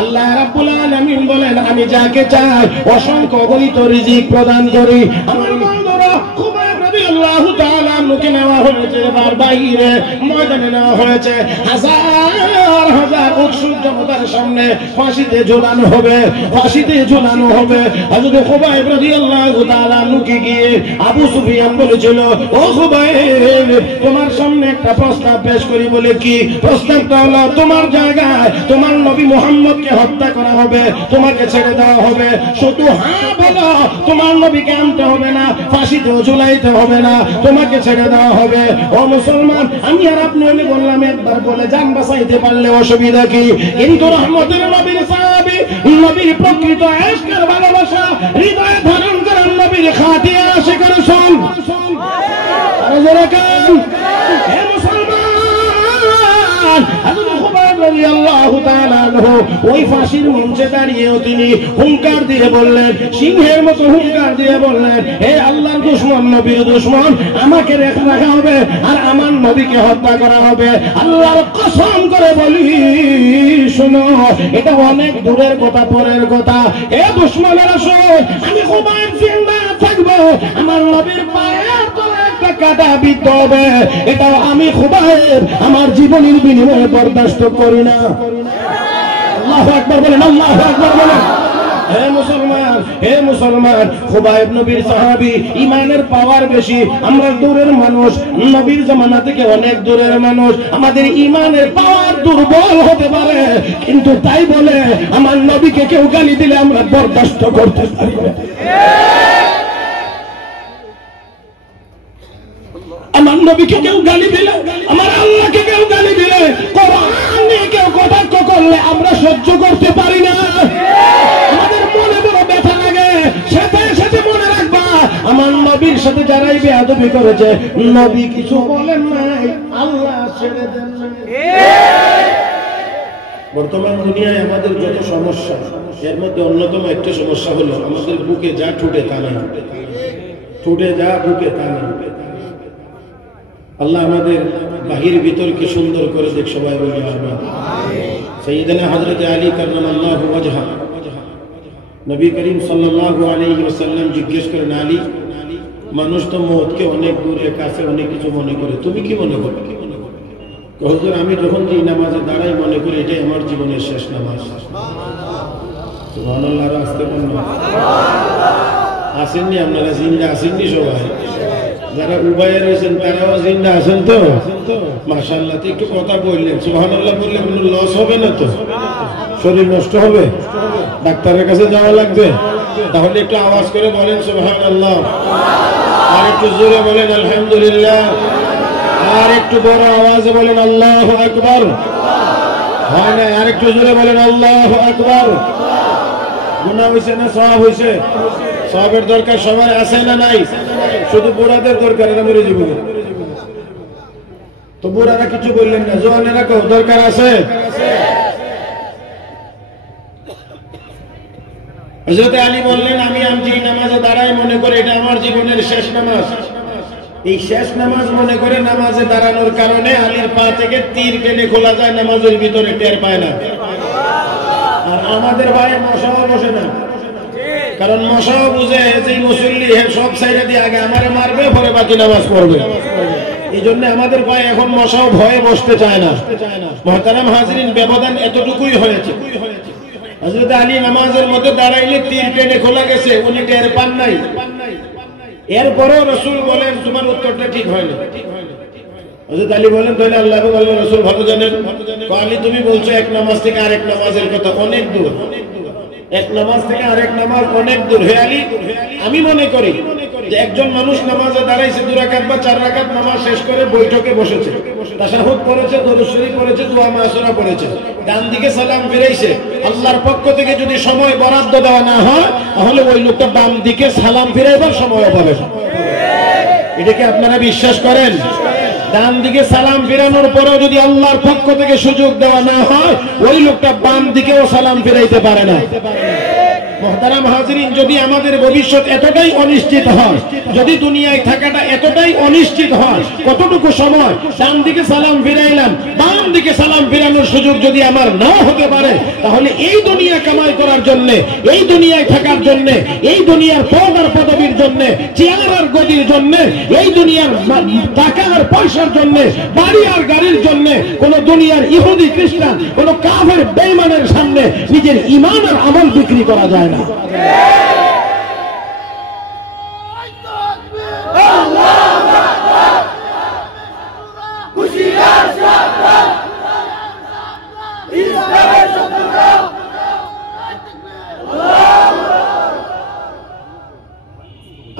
আল্লাহ রাব্বুল আলামিন বলেন আমি যাকে চাই অসংখ্য অগণিত রিজিক প্রদান করি। আমার বন্ধুরা খুবাইব রাদিয়াল্লাহু তাআলা মুখে নেওয়া হয়েছে, এবার বাইরে ময়দানে নেওয়া হয়েছে, হাজার হাজার উৎসুক জনতার সামনে ফাঁসিতে ঝুলানো হবে, ফাঁসিতে ঝুলানো হবে। হযরত খুবাইব রাদিয়াল্লাহু তাআলা মুখে গিয়ে আবু সুফিয়ান বলেছিল, ও খুবাইব তোমার সামনে একটা প্রস্তাব পেশ করি। বলে কি প্রস্তাবটা হলো, তোমার জায়গায় তোমার নবী মুহাম্মদকে হত্যা করা হবে, তোমাকে ছেড়ে দেওয়া হবে। শুধু হ্যাঁ বলো, তোমার নবীকে আনতে হবে না, ফাঁসিতে ঝুলাইতে হবে না, তোমাকে ছেড়ে দেওয়া হবে। ও মুসলমান, আমি আর আপনি আমি বললাম একবার বলে জান বাঁচাইতে পারলে অসুবিধা কি? কিন্তু রহমতের নবীর সাহাবী, নবীর প্রকৃত ইশকের ভালোবাসা হৃদয়ে ধারণ করেন নবীর খাঁটি আশিকের রাসূল। আরে জোরে কান হে মুসলমান, হযরত খুবাইব রাদিয়াল্লাহু তাআলা আনহু ওই ফাঁসির মঞ্চে দাঁড়িয়েও তিনি হুঙ্কার দিয়ে বললেন, সিংহের মতো হুঙ্কার দিয়ে বললেন, হে আল্লাহর দুশমন, নবীর দুশমন, আমাকে রেখে রাখা হবে আর আমার নবীকে হত্যা করা হবে। আল্লাহর কসম করে বলি শোনো, এটা অনেক দূরের কথা, পরের কথা। হে দুশমনেরা শোন, আমি খুবাইব জিন্দা থাকবো, আমার নবীর পায়ের তলে একটা কাঁটা বিদ্ধ হবে, এটাও আমি খুবাইব আমার জীবনের বিনিময়ে বরদাস্ত করি না। আল্লাহু আকবার বলেন, আল্লাহু আকবার বলেন। হে মুসলমান, হে মুসলমান, খুবাইব নবীর সাহাবী, ইমানের পাওয়ার বেশি। আমরা দূরের মানুষ, নবীর জামানা থেকে অনেক দূরের মানুষ, আমাদের ইমানের পাওয়ার দুর্বল হতে পারে, কিন্তু তাই বলে আমার নবীকে কেউ গালি দিলে আমরা বরদাস্ত করতে পারি না। আমার নবীকে কেউ গালি দিলে, আমার আল্লাহকে কেউ গালি দিলে, কোরআন নিয়ে কেউ কটাক্ষ করলে আমরা সহ্য করতে পারি না। আমাদের মনে বড় ব্যথা লাগে। সাথে সাথে মনে রাখবা, আমার নবীর সাথে যারাই বেয়াদবি করেছে, নবী কিছু বলেন নাই, আল্লাহ ছেড়ে দেন। বর্তমান দুনিয়ায় আমাদের যত সমস্যা, এর মধ্যে অন্যতম একটা সমস্যা হলো আমাদের বুকে যা ঠুটে তা না, ঠুটে যা বুকে তা না। আল্লাহ আমাদের বাহির ভিতরকে সুন্দর করে দেখ, সবাই বলি আমিন। সাইয়েদনা হযরত আলী কাররামাল্লাহু ওয়াজহা, নবী করিম সাল্লাল্লাহু আলাইহি ওয়াসাল্লাম জিজ্ঞেস করেন, আলী, মানুষ তো মওতকে অনেক দূরে কাছে অনেক কিছু মনে করে, তুমি কি মনে করো? হুজুর, আমি যখন এই নামাজে দাঁড়াই মনে করি এটাই আমার জীবনের শেষ নামাজ। সুবহানাল্লাহ। আস্তে বলুন আসেননি আপনারা, জিন্দা আসেননি সবাই? যারা উবায়ে রয়েছেন তারাও জিন্দা আছেন তো? মাশাআল্লাহ। একটু কথা বললেন, সুবহানাল্লাহ বললে কোনো লস হবে না তো? শরীর নষ্ট হবে? ডাক্তারের কাছে যাওয়া লাগবে? তাহলে একটু আওয়াজ করে বলেন সুবহানাল্লাহ, আর একটু জোরে বলেন আলহামদুলিল্লাহ, আর একটু বড় আওয়াজে বলেন আল্লাহু আকবার। হয় না? আর একটু জোরে বলেন আল্লাহু আকবার। গুনাহ হইছে না সওয়াব হইছে? সওয়াবের দরকার সবার আছে না নাই? শুধু বুড়াদের দরকার না মরে জীবনে? তো বুড়ারা কিছু বললেন না, জওয়ানেরা কেউ দরকার আছে? হযরত আলী বললেন, আমি এই নামাজে দাঁড়াই মনে করে এটা আমার জীবনের শেষ নামাজ। এই শেষ নামাজ মনে করে নামাজে দাঁড়ানোর কারণে আলীর পা থেকে তীর টেনে খোলা যায়, নামাজের ভিতরে টের পায় না। আর আমাদের ভাইয়ের মশাও বসে না, কারণ মশাও বুঝে যে মুসল্লি সব সাইডে দিয়ে আগে আমারে মারবে, পরে বাকি নামাজ পড়বে। এই জন্য আমাদের ভাই এখন মশাও ভয়ে বসতে চায় না। মুহতারাম হাজিরিন, ব্যবধান এতটুকুই হয়েছে। হযরত আলী নামাজের মধ্যে দাঁড়াইলে তীর টেনে খোলা গেছে, উনি টের পান নাই। এরপরেও রাসূল বলেন, তোমার উত্তরটা ঠিক হয়নি। হযরত আলী বলেন, তাহলে আল্লাহ এবং আল্লাহর রাসূল ভালো জানেন। আলী, তুমি বলছো এক নামাজ থেকে আরেক নামাজের কথা, অনেক দূর। এক নামাজ থেকে আরেক নামাজ অনেক দূর। হে আলী, আমি মনে করি যে একজন মানুষ নামাজে দাঁড়াইছে 2 রাকাত বা 4 রাকাত নামাজ শেষ করে বৈঠকে বসেছে, তাশাহুদ পড়েছে, দরুদ শরীফ পড়েছে, দোয়া মাসুরা পড়েছে, ডান দিকে সালাম ফিরাইছে। আল্লাহর পক্ষ থেকে যদি সময় বরাদ্দ দেওয়া না হয়, তাহলে ওই লোকটা বাম দিকে সালাম ফিরাইবার সময় পাবে। এটা কি আপনারা বিশ্বাস করেন? ডান দিকে সালাম ফিরানোর পরেও যদি আল্লাহর পক্ষ থেকে সুযোগ দেওয়া না হয়, ওই লোকটা বাম দিকেও সালাম ফিরাইতে পারে না। মুহতারাম হাজিরিন, যদি আমাদের ভবিষ্যৎ এতটাই অনিশ্চিত হয়, যদি দুনিয়ায় থাকাটা এতটাই অনিশ্চিত হয়, কতটুকু সময় ডান দিকে সালাম ফিরাইলাম, বাম দিকে সালাম ফিরানোর সুযোগ যদি আমার না হতে পারে, তাহলে এই দুনিয়া কামাই করার জন্য, এই দুনিয়ায় থাকার জন্য, এই দুনিয়ার পদ আর পদবীর জন্য, চেয়ার আর গদির জন্য, এই দুনিয়ার টাকা আর পয়সার জন্য, বাড়ি আর গাড়ির জন্য কোন দুনিয়ার ইহুদি খ্রিস্টান, কোন কাফের বেঈমানের সামনে নিজের ঈমান আর আমল বিক্রি করা যায় না।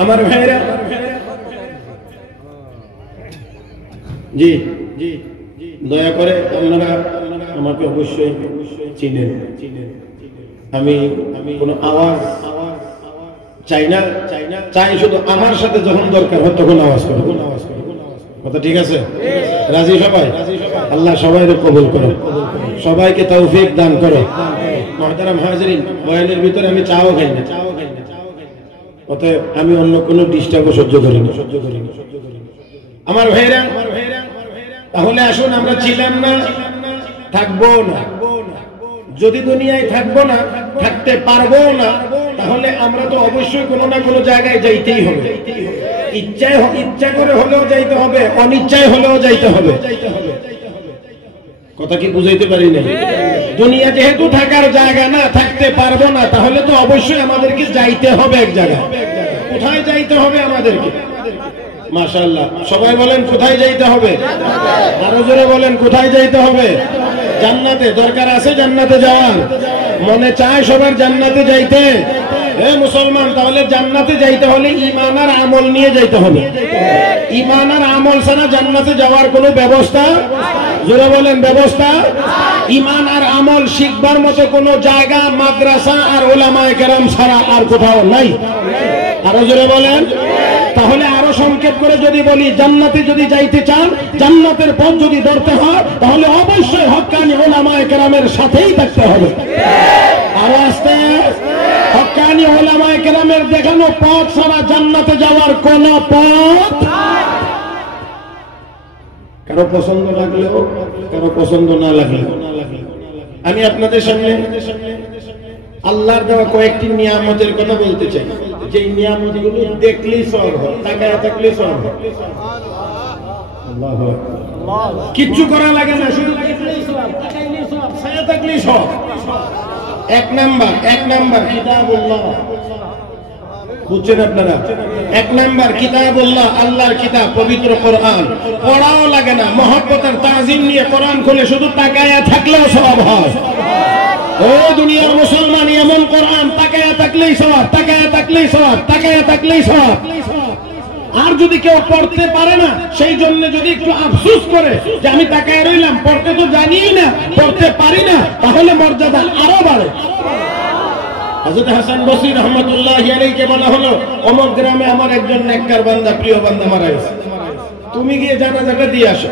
আমার ভাইরা, জি জি দয়া করে আপনারা আমাকে অবশ্যই চিনেন। আমি কোনো আওয়াজ চাই না, চাই শুধু আমার সাথে যখন দরকার হয় তখন আওয়াজ করো। কথা ঠিক আছে? রাজি সবাই? আল্লাহ সবাইকে কবুল করো, সবাইকে তৌফিক দান করো। মুহতারাম হাজিরিন, বয়ানের ভিতরে আমি চাও খাই না, অতএব আমি অন্য কোনো ডিস্টার্বও সহ্য করি না। আমার ভাইরা, তাহলে আসুন, আমরা ছিলাম না, থাকবো না। যদি দুনিয়ায় থাকবো না, থাকতে পারবো না, তাহলে আমরা তো অবশ্যই কোনো না কোনো জায়গায় যাইতেই হবে। ইচ্ছা করে হলেও যাইতে হবে, অনিচ্ছায় হলেও যাইতে হবে। কথা কি বুঝাইতে পারি না? দুনিয়া যেহেতু থাকার জায়গা না, থাকতে পারবো না, তাহলে তো অবশ্যই আমাদেরকে যাইতে হবে এক জায়গায়। কোথায় যাইতে হবে আমাদেরকে? মাশাআল্লাহ, সবাই বলেন কোথায় যাইতে হবে? আরো জোরে বলেন কোথায় যাইতে হবে? জান্নাতে। দরকার আছে জান্নাতে যাওয়ার? মনে চায় সবার জান্নাতে যাইতে? হে মুসলমান, তাহলে জান্নাতে যাইতে হলে ঈমান আর আমল নিয়ে যাইতে হবে। ঈমান আর আমল ছাড়া জান্নাতে যাওয়ার কোনো ব্যবস্থা, জোরে বলেন ব্যবস্থা। ঈমান আর আমল শিখবার মতো কোনো জায়গা, মাদ্রাসা আর উলামায়ে কেরাম ছাড়া আর কোথাও নাই। আরো জোরে বলেন। তাহলে আরো সংক্ষেপ করে যদি বলি, জান্নাতে যদি যাইতে চান, জান্নাতের পথ যদি ধরতে হয়, তাহলে অবশ্যই হক্কানি উলামায়ে কেরামের সাথেই থাকতে হবে। আরো আসতে, হক্কানি উলামায়ে কেরামের দেখানো পথ ছাড়া জান্নাতে যাওয়ার কোন পথ। কারো পছন্দ লাগলেও, কারো পছন্দ না লাগলেও, আমি আপনাদের সামনে আল্লাহর দেওয়া কয়েকটি নিয়ামতের কথা বলতে চাই, যে নিয়ামতগুলো দেখলেই সওয়াব হয়, তাকায় থাকলেই সওয়াব হয়। আল্লাহু আকবার। কিচ্ছু করা লাগে না, শুধু দেখলেই সওয়াব, তাকাইলেই সওয়াব, ছায়া থাকলেই সওয়াব। এক নাম্বার কিতাবুল্লাহ। বুঝছেন আপনারা? এক নাম্বার কিতাবুল্লাহ, আল্লাহর কিতাব পবিত্র কোরআন। পড়াও লাগে না, মহব্বত আর তাজিম নিয়ে কোরআন খুলে শুধু তাকায়া থাকলেও সওয়াব হয়। ও দুনিয়ার মুসলমান, এমন কোরআন তাকায়া থাকলেই সওয়াব, তাকায়া থাকলেই সওয়াব, তাকায়া থাকলেই সওয়াব। আর যদি কেউ পড়তে পারে না, সেই জন্য যদি একটু আফসোস করে যে আমি তাকায় রইলাম, পড়তে তো জানিই না, পড়তে পারি না, তাহলে মর্যাদা আরো বাড়ে। হযরত হাসান বসরি রাহমাতুল্লাহি আলাইহি বলা হলো, অমুক গ্রামে আমার একজন নেককার বান্দা, প্রিয় বান্দা মারা গেছে, তুমি গিয়ে জানাজাটা দিয়ে আসো।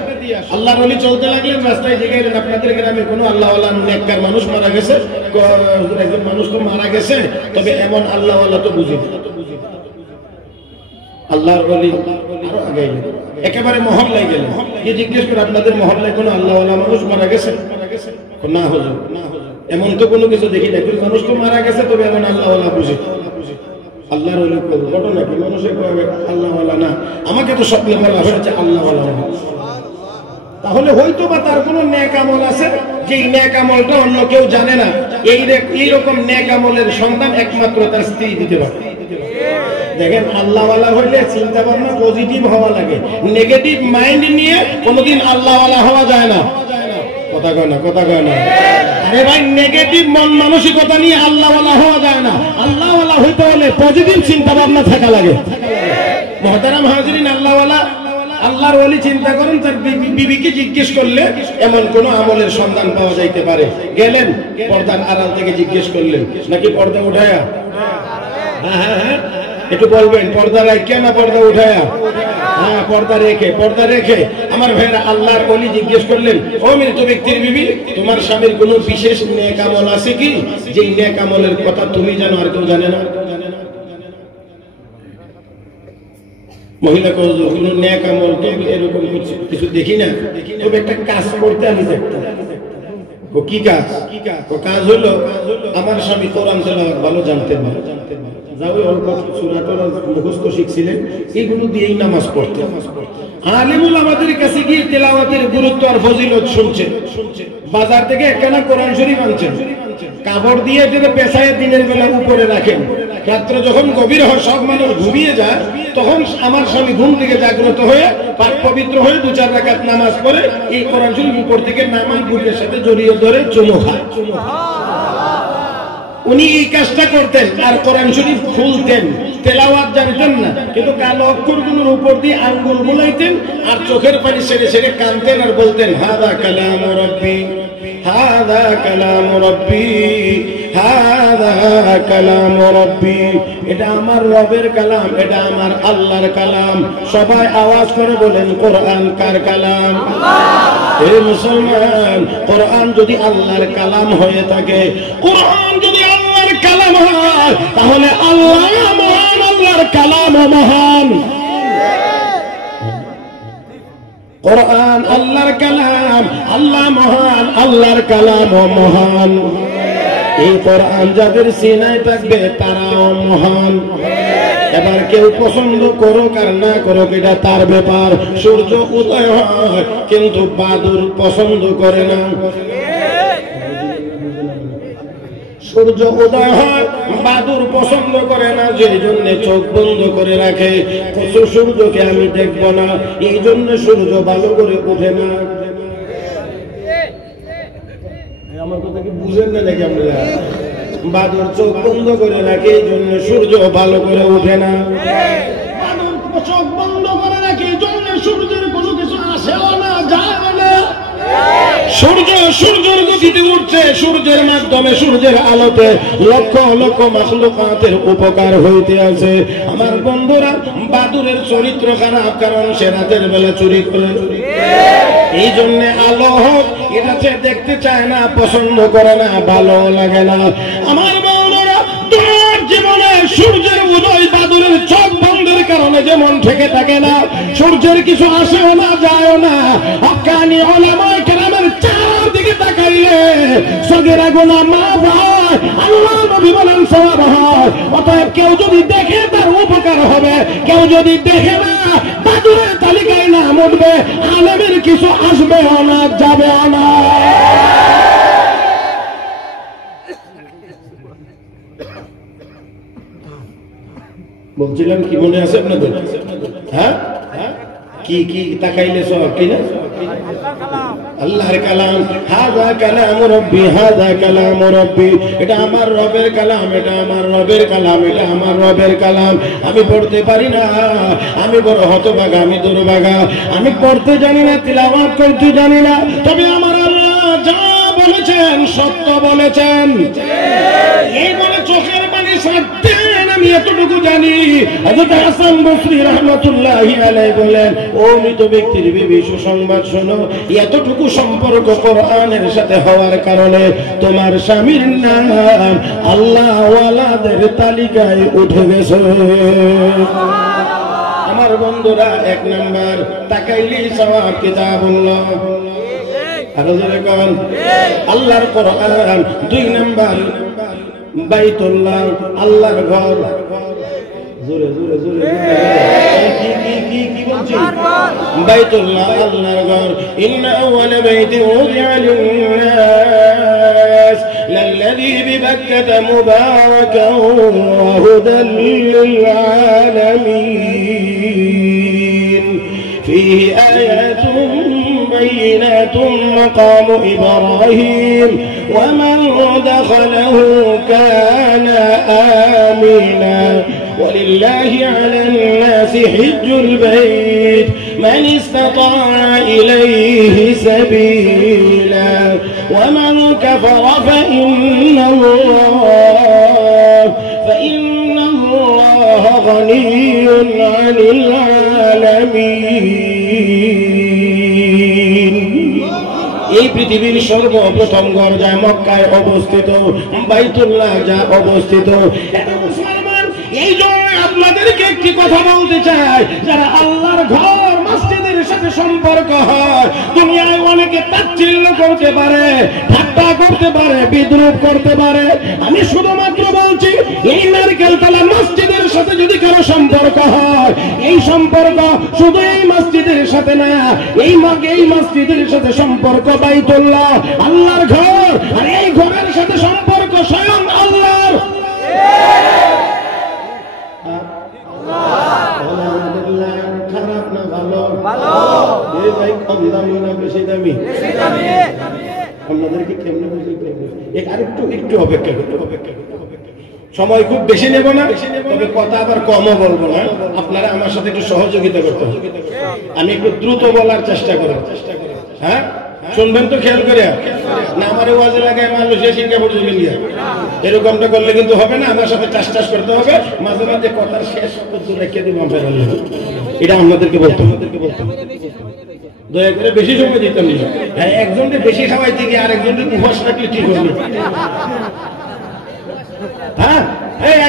আল্লাহর ওলি চলতে লাগলেন, রাস্তায় জিজ্ঞাসা, আপনাদের গ্রামে কোনো আল্লাহওয়ালা নেককার মানুষ মারা গেছে? একজন মানুষ তো মারা গেছে, তবে এমন আল্লাহওয়ালা তো বুঝি না। আল্লাহর ওলি আরো আগে একেবারে মহল্লায় গেলেন, গিয়ে জিজ্ঞেস করে, আপনাদের মহল্লায় কোনো আল্লাহওয়ালা মানুষ মারা গেছে? না হুজুর, এমন তো কোনো কিছু দেখি না, কিন্তু মানুষ তো মারা গেছে, তবে এমন আল্লাহওয়ালা বুঝি। আল্লাহর ওলি ঘটনা কি? মানুষের আল্লাহওয়ালা না, আমাকে তো স্বপ্নে বলা হয়েছে আল্লাহওয়ালা। তাহলে হয়তো বা তার কোনো নেক আমল আছে, যে নেক আমলটা অন্য কেউ জানে না। এইরকম নেক আমলের সন্ধান একমাত্র তার স্ত্রী দিতে পারে। দেখেন, আল্লাহওয়ালা হইলে চিন্তা ভাবনা পজিটিভ হওয়া লাগে, নেগেটিভ মাইন্ড নিয়ে কোনোদিন আল্লাহওয়ালা হওয়া যায় না। কথা কয় না, কথা কয় না। আরে ভাই, নেগেটিভ মন মানসিকতা নিয়ে আল্লাহওয়ালা হওয়া যায় না। আল্লাহওয়ালা হইতে হলে পজিটিভ চিন্তা ভাবনা থাকা লাগে। মুহতারাম হাজিরিন, আল্লাহওয়ালা, আল্লাহর ওলি চিন্তা করেন, তার বিবিকে জিজ্ঞেস করলে এমন কোন আমলের সন্ধান পাওয়া যাইতে পারে। গেলেন, পর্দার আড়াল থেকে জিজ্ঞেস করলেন, নাকি পর্দা উঠায়া? হ্যাঁ হ্যাঁ হ্যাঁ, একটু বলবেন, পর্দা রাখিয়া না পর্দা উঠায়া? হ্যাঁ, পর্দা রেখে আমার ভাইরা আল্লাহর ওলি জিজ্ঞেস করলেন, ও মৃত ব্যক্তির বিবি, তোমার স্বামীর কোনো বিশেষ নেক আমল আছে কি, যে নেক আমলের কথা তুমি জানো আর কেউ জানে না? মহিলা কোন নেক আমল তো এরকম কিছু দেখি না, তবে একটা কাজ করতে আমি দেখতাম। কি কাজ? কাজ হলো আমার স্বামী কোরআন তেলাওয়াত ভালো জানতেন না, যাও অল্প সূরা টরা মুখস্থ শিখছিলেন, এগুলো দিয়েই নামাজ পড়তেন। আলিমুল আমাদের কাছে গিয়ে তেলাওয়াতের গুরুত্ব আর ফজিলত শুনছে। বাজার থেকে একখানা কোরআন শরীফ আনছেন, কাপড় দিয়ে এটাকে পেছায় দিনের বেলা উপরে রাখেন, রাত্র যখন গভীর হয় সব মানুষ ঘুমিয়ে যায়, তখন আমার স্বামী ঘুম থেকে জাগ্রত হয়ে পাক পবিত্র হয়ে 2-4 রাকাত নামাজ পড়ে এই কোরআন শরীফ উপর থেকে নামাজ বুকের সাথে জড়িয়ে ধরে চুমো খায়। উনি এই কাজটা করতেন আর কোরআন শরীফ খুলতেন, তেলাওয়াত জানতেন না, কিন্তু কালো অক্ষরগুলোর উপর দিয়ে আঙ্গুল বুলাইতেন আর চোখের পানি ছেড়ে ছেড়ে কাঁদতেন আর বলতেন, হাদা কালাম রাব্বি, হাদা কালাম রাব্বি, হাদা কালাম রাব্বি। এটা আমার রবের কালাম, এটা আমার আল্লাহর কালাম। সবাই আওয়াজ করে বলেন, কোরআন কার কালাম? হে মুসলমান, কোরআন যদি আল্লাহর কালাম হয়ে থাকে, কোরআন যদি আল্লাহর কালাম হয়, তাহলে আল্লাহ মহান, আল্লাহর কালাম মহান। কোরআন আল্লাহর কালাম, আল্লাহ মহান, আল্লাহর কালাম মহান। এই কোরআন যাদের সিনায় থাকবে তারাও মহান। এবার কেউ পছন্দ করুক আর না করুক এটা তার ব্যাপার। সূর্য উদয় হয় কিন্তু বাদুর পছন্দ করে না। সূর্য উদয় হয়, বাদুর পছন্দ করে না, যেই জন্য চোখ বন্ধ করে রাখে, সূর্যকে আমি দেখবো না, এই জন্য সূর্য ভালো করে উঠে না। আমার কথা কি বুঝেন না নাকি আপনারা? বাদুর চোখ বন্ধ করে রাখে, এই জন্য সূর্য ভালো করে উঠে না। বাদুর চোখ বন্ধ করে রাখে, এই জন্য সূর্যের কোনো কিছু আসেও না, যায়ও না। সূর্যের গতিতে উঠছে, সূর্যের মাধ্যমে, সূর্যের আলোতে লক্ষ লক্ষ মাখলুকাতের উপকার হইতে আছে। আমার বন্ধুরা, বাদুরের চরিত্র খারাপ, কারণ সে রাতের বেলা চুরি করে। এই জন্য আলো হোক এটা সে দেখতে চায় না, পছন্দ করে না, ভালো লাগে না। আমার বন্ধুরা, তোমার জীবনে সূর্যের উদয় বাদুরের চোখ বন্ধের কারণে যেমন থেকে থাকে না, সূর্যের কিছু আসেও না, যায়ও না। হক্কানি উলামায়ে কেরামের চারদিকে তাকাইলে সগীরা গুনাহ মাফ হয়, আল্লাহ নবী বলেন সওয়াব হয়। অতএব কেউ যদি দেখে তার উপকার হবে, কেউ যদি দেখে না বাদুরের তালিকায় নাম উঠবে, আলেমের কিছু আসবেও না, যাবেও না। বলছিলাম কি মনে আছে আপনাদের? হ্যাঁ, কি কি তাকাইলে সব কি না? আল্লাহর কালাম, হাযা কালাম রাব্বি, হাযা কালাম রাব্বি। এটা আমার রবের কালাম, এটা আমার রবের কালাম, এটা আমার রবের কালাম। আমি পড়তে পারি না, আমি বড় হতভাগা, আমি দুর্ভাগা, আমি পড়তে জানি না, তিলাওয়াত করতে জানি না, তবে আমার আল্লাহ যা বলেছেন সত্য বলেছেন। এই বলে চোখের পানি ছাড়তেন, আমি এতটুকু জানি। হযরত হাসান বসরি রাহমাতুল্লাহি আলাইহি বলেন, ও মৃত ব্যক্তির বিবি, সুসংবাদ শোনো, এতটুকু সম্পর্ক কোরআনের সাথে হওয়ার কারণে তোমার স্বামীর নাম আল্লাহ ওয়ালাদের তালিকায় উঠে গেছে। আমার বন্ধুরা, 1 নাম্বার তাকাইলেই সওয়াব কিতাবুল্লাহ, আরো জোরে কোন আল্লাহর কোরআন। 2 নাম্বার বাইতুল্লাহ, আল্লাহর ঘর। জোরে জোরে জোরে কি বলছি? বাইতুল্লাহ, আল্লাহর ঘর। ইন্না আউয়ালা বাইতিন উযিআ লিন-নাস লাল্লাযী বিবাক্কাতা মুবারাকান ওয়া হুদাল লিল-আলামিন ফীহি আয়াতুন بينات مقام إبراهيم ومن دخله كان آمنا ولله على الناس حج البيت من استطاع إليه سبيلا ومن كفر فإن الله غني عن العالمين পৃথিবীর সর্বপ্রথম ঘর যা মক্কায় অবস্থিত, বাইতুল্লাহ যা অবস্থিত। মুসলমান, এই জন্য আপনাদেরকে একটি কথা বলতে চাই, যারা আল্লাহর ঘর মসজিদের সাথে সম্পর্ক হয়, দুনিয়ায় অনেকে তাচ্ছিল্য করতে পারে, ঠাট্টা করতে পারে, বিদ্রুপ করতে পারে। আমি শুধুমাত্র বলছি, এই নারকেলতলা মসজিদের সাথে যদি কারো সম্পর্ক হয়, এই সম্পর্ক শুধু এই মসজিদের সাথে না, এই মসজিদের সাথে সম্পর্ক বাইতুল্লাহ, আল্লাহর ঘর, আর এই ঘরের সাথে সম্পর্ক স্বয়ং আল্লাহর। খারাপ না ভালো? ভাই কম দামি না বেশি দামি? আপনাদেরকে কেমনে বুঝতে একটু অপেক্ষা করতে, সময় খুব বেশি নেব না, তবে কথা আবার কমও বলবো না। আপনারা আমার সাথে একটু সহযোগিতা করতে হবে। আমি একটু দ্রুত বলার চেষ্টা করব। হ্যাঁ, শুনবেন তো খেয়াল করে না? আমার ওয়াজ লাগায় মানুষ সিঙ্গাপুর গিয়ে এরকমটা করলে কিন্তু হবে না। আমার সাথে টাস টাস করতে হবে, মাঝে মাঝে কথার শেষ রেখে দিব। এটা আপনাদেরকে বলতে দয়া করে বেশি সময় দিতাম না। হ্যাঁ, একজনকে বেশি খাওয়াইতে গিয়ে আরেকজনকে উপহাস রাখলে ঠিক হবে। হ্যাঁ,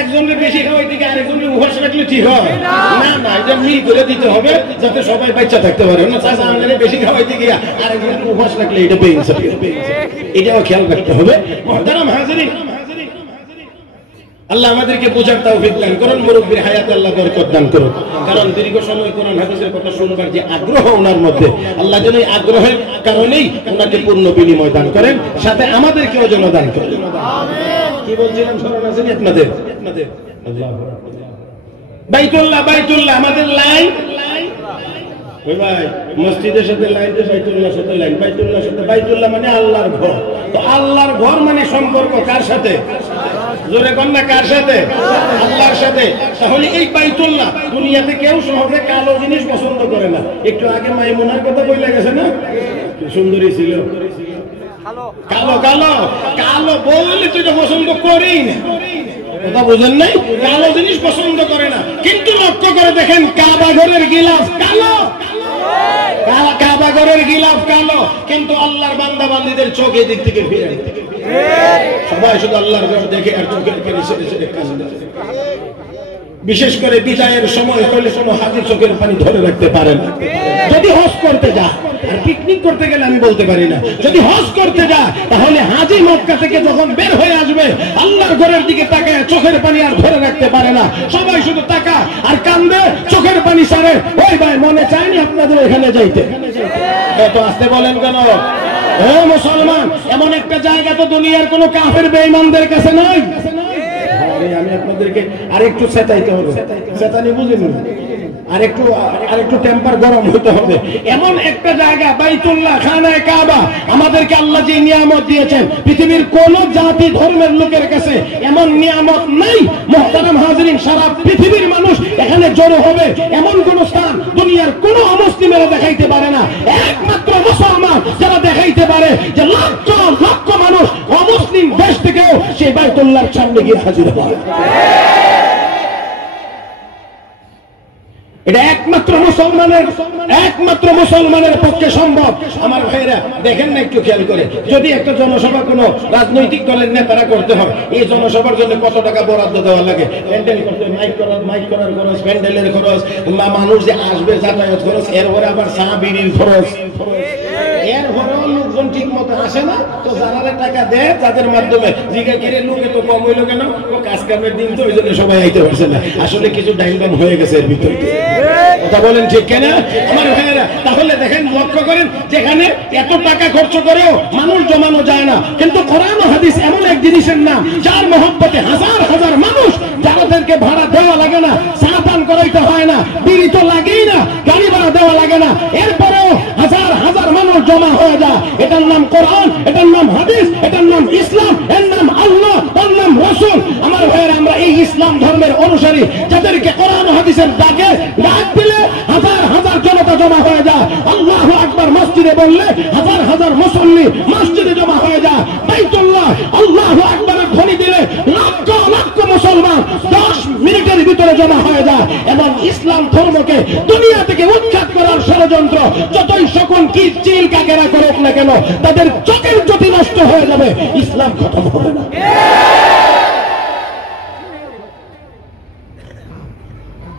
একজনকে বেশি খাওয়াইতে গিয়ে আরেকজনকে উপহাস রাখলে ঠিক হয় না। না, এটা মিল করে দিতে হবে যাতে সবাই বাচ্চা থাকতে পারে। না চাচা আমাদের বেশি খাওয়াইতে গিয়ে আরেকজনকে উপহাস রাখলে এটা পেয়ে এটাও খেয়াল রাখতে হবে। মুহতারাম হাজিরিন, আল্লাহ আমাদেরকে বোঝার তৌফিক দান করুন, মুরব্বির হায়াত আল্লাহ বরকত দান করুন। কারণ দীর্ঘ সময় কোরআন হাদিসের কথা শুনবার যে আগ্রহ ওনার মধ্যে, আল্লাহ যেন এই আগ্রহের কারণেই ওনাকে পূর্ণ বিনিময় দান করেন, সাথে আমাদেরকেও যেন দান করেন। কি বলছিলাম স্মরণ আছে আপনাদের? বাইতুল্লাহ, বাইতুল্লাহ আমাদের লাইন। ওই ভাই, মসজিদের সাথে লাইন, বাইতুল্লাহর সাথে লাইন, বাইতুল্লাহর সাথে। বাইতুল্লাহ মানে আল্লাহর ঘর। তো আল্লাহর ঘর মানে সম্পর্ক কার সাথে? জোরে কন্যা, কার সাথে? আল্লাহর সাথে। তাহলে এই বাইতুল্লাহ, দুনিয়াতে কেউ সহজে কালো জিনিস পছন্দ করে না। একটু আগে মাইমুনার কথা বলে গেছে না, সুন্দরী ছিল, কালো কালো কালো বললে তো এটা পছন্দ করেই না। কথা বুঝেন নাই? কালো জিনিস পছন্দ করে না। কিন্তু লক্ষ্য করে দেখেন, কাবা ঘরের গিলাফ কালো, কাবা ঘরের গিলাফ কালো, কিন্তু আল্লাহর বান্দা বান্দীদের চোখ এই দিক থেকে ফিরে, সবাই শুধু আল্লাহর ঘর দেখে আর চোখের পানি ছেড়ে ছেড়ে কাঁদে। বিশেষ করে বিদায়ের সময় হলে কোনো হাজির চোখের পানি ধরে রাখতে পারে না। যদি হজ করতে যা, আর পিকনিক করতে গেলে আমি বলতে পারি না, যদি হজ করতে যা, তাহলে হাজি মক্কা থেকে যখন বের হয়ে আসবে, আল্লাহর ঘরের দিকে তাকায় চোখের পানি আর ধরে রাখতে পারে না। সবাই শুধু তাকা আর কান্দে, চোখের পানি ছাড়ে। ওই ভাই, মনে চায়নি আপনাদের এখানে যাইতে? এত আসতে বলেন কেন? ও মুসলমান, এমন একটা জায়গা তো দুনিয়ার কোন কাফের বেঈমানদের কাছে নাই। আমি আপনাদেরকে আরেকটু চেতাইতে হবে, চেতানি বুঝেন, আরেকটু টেম্পার গরম হতে হবে। এমন একটা জায়গা বাইতুল্লাহ, খানায়ে কাবা, আমাদেরকে আল্লাহ যে নিয়ামত দিয়েছেন, পৃথিবীর কোন জাতি ধর্মের লোকের কাছে এমন নিয়ামত নাই। মুহতারাম হাজিরিন, সারা পৃথিবীর মানুষ এখানে জড়ো হবে, এমন কোন স্থান দুনিয়ার কোন অমুসলিমেরা দেখাইতে পারে না। একমাত্র মুসলমান যারা দেখাইতে পারে যে লক্ষ লক্ষ মানুষ অমুসলিম দেশ থেকেও সেই বাইতুল্লাহর সামনে গিয়ে হাজির হয়। এটা একমাত্র মুসলমানের পক্ষে সম্ভব। আমার ভাইরা দেখেন না, একটু খেয়াল করে, যদি একটা জনসভা কোন রাজনৈতিক দলের নেতারা করতে হয়, এই জনসভার জন্য কত টাকা বরাদ্দ দেওয়া লাগে? প্যান্ডেল করতে, মাইক করার খরচ, প্যান্ডেলের খরচ, মানুষ যে আসবে যাতায়াত খরচ, এরপরে আবার চা বিড়ির খরচ, এরপরেও লোকজন ঠিক মতো আসে না। তো যারা টাকা দেয় তাদের মাধ্যমে জিজ্ঞা কিরে লোকে তো কম হইলো কেন? কাজ কামের দিন তো, ওই জন্য সবাই আইতে পারছে না। আসলে কিছু ডাইনবাম হয়ে গেছে এর ভিতরে। কথা বলেন ঠিক কিনা আমার ভাইয়েরা? তাহলে দেখেন, লক্ষ্য করেন, যেখানে এত টাকা খরচ করেও মানুষ জমানো যায় না, কিন্তু কোরআন ও হাদিস এমন এক জিনিসের নাম, যার মহব্বতে হাজার হাজার মানুষ, যাদেরকে ভাড়া দেওয়া লাগে না, চা পান করাইতে হয় না, বিড়ি তো লাগেই না, গাড়ি ভাড়া দেওয়া লাগে না, এরপরেও হাজার হাজার মানুষ জমা হয়ে যায়। এটার নাম কোরআন, এটার নাম হাদিস, এটার নাম ইসলাম, এর নাম আল্লাহ, তার নাম রাসূল। আমার ভাইয়েরা, আমরা এই ইসলাম ধর্মের অনুসারী, যাদেরকে কোরআন ও হাদিসের ডাকে ডাক দিলে হাজার হাজার জনতা জমা হয়ে যায়। আল্লাহু আকবার মসজিদে বললে হাজার হাজার মুসল্লি মসজিদে জমা হয়ে যায়। বাইতুল্লাহ আল্লাহু আকবারের ধ্বনি দিলে লক্ষ লক্ষ মুসলমান 10 মিনিটের ভিতরে জমা হয়ে যায়। এবং ইসলাম ধর্মকে দুনিয়া থেকে উৎখাত করার ষড়যন্ত্র যতই সকল কি চিল কাকেরা করুক না কেন তাদের চোখের জ্যোতি নষ্ট হয়ে যাবে, ইসলাম খতম হবে না।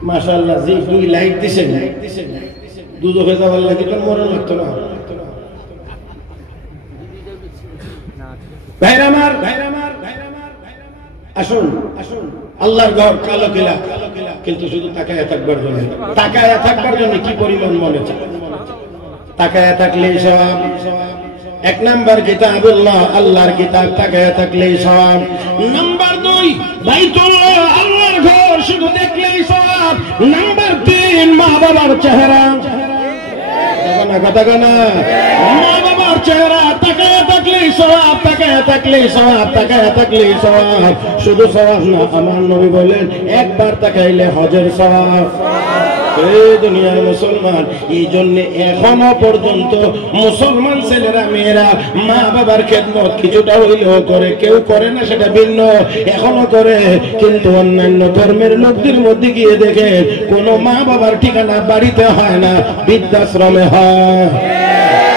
মাশাআল্লাহ, যে দুই লাইট দিছেন দুজকে যাওয়ার লাগে তো মনে লাগতো না। ভাইরা আমার, আসুন আল্লাহর ঘর কালো কিলা, কিন্তু শুধু তাকায় থাকবার জন্য, তাকায় থাকবার জন্য কি পরিমাণ মনে চায়। তাকায় থাকলেই সওয়াব। এক নাম্বার কিতাবুল্লাহ, আল্লাহর কিতাব তাকায় থাকলেই সওয়াব। নাম্বার 2 বাইতুল্লাহ, আল্লাহর ঘর শুধু দেখলেই সওয়াব। নাম্বার 3 মা বাবার চেহারা, কথা না, মা বাবার চেহারা তাকায় থাকলেই সওয়াব, তাকায় থাকলেই সওয়াব, তাকায় থাকলেই সওয়াব। শুধু সওয়াব না, আমার নবী বলেন একবার তাকাইলে হজের সওয়াব। এই দুনিয়ার মুসলমান, এই জন্য এখনো পর্যন্ত মুসলমান ছেলেরা মেয়েরা মা বাবার খেদমত কিছুটা হইলেও করে, কেউ করে না সেটা ভিন্ন, এখনো করে। কিন্তু অন্যান্য ধর্মের লোকদের মধ্যে গিয়ে দেখে কোন মা বাবার ঠিকানা বাড়িতে হয় না, বৃদ্ধাশ্রমে হয়।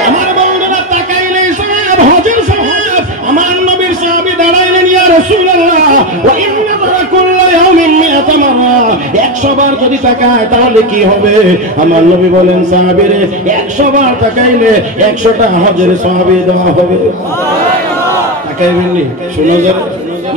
আমার বন্ধুরা তাকাইলে সওয়াব, হজের সওয়াব। আমার নবীর সাহাবী দাঁড়াইলেন, ইয়া রাসূলুল্লাহ, ওয়া ইন্না কুল্লা ইয়াউমিন মিআতা মাররা, 100 বার যদি তাকায় তাহলে কি হবে? আমার নবী বলেন সাহাবীরে, 100 বার তাকাইলে 100টা হজের সওয়াব দেওয়া হবে। তাকাইবেননি? শুনো যারা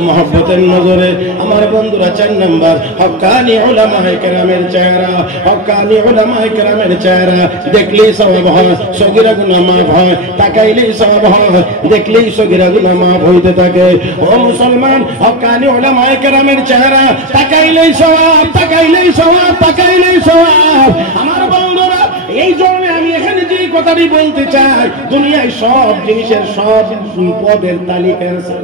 মহব্বতের নজরে। আমার বন্ধুরা, 4 নাম্বার হক্কানি উলামায়ে কেরামের চেহারা। হক্কানি উলামায়ে কেরামের চেহারা দেখলেই সওয়াব হয়, সগীরা গুনাহ মাফ হয়। তাকাইলেই সওয়াব হয়, দেখলেই সগীরা গুনাহ মাফ হইতে থাকে। ও মুসলমান, হক্কানি উলামায়ে কেরামের চেহারা তাকাইলেই সওয়াব, তাকাইলেই সওয়াব, তাকাইলেই সওয়াব। আমার বন্ধুরা, এই জন্য আমি এখানে যে কথাটি বলতে চাই, দুনিয়ায় সব জিনিসের সব পদের তালিকা আছে।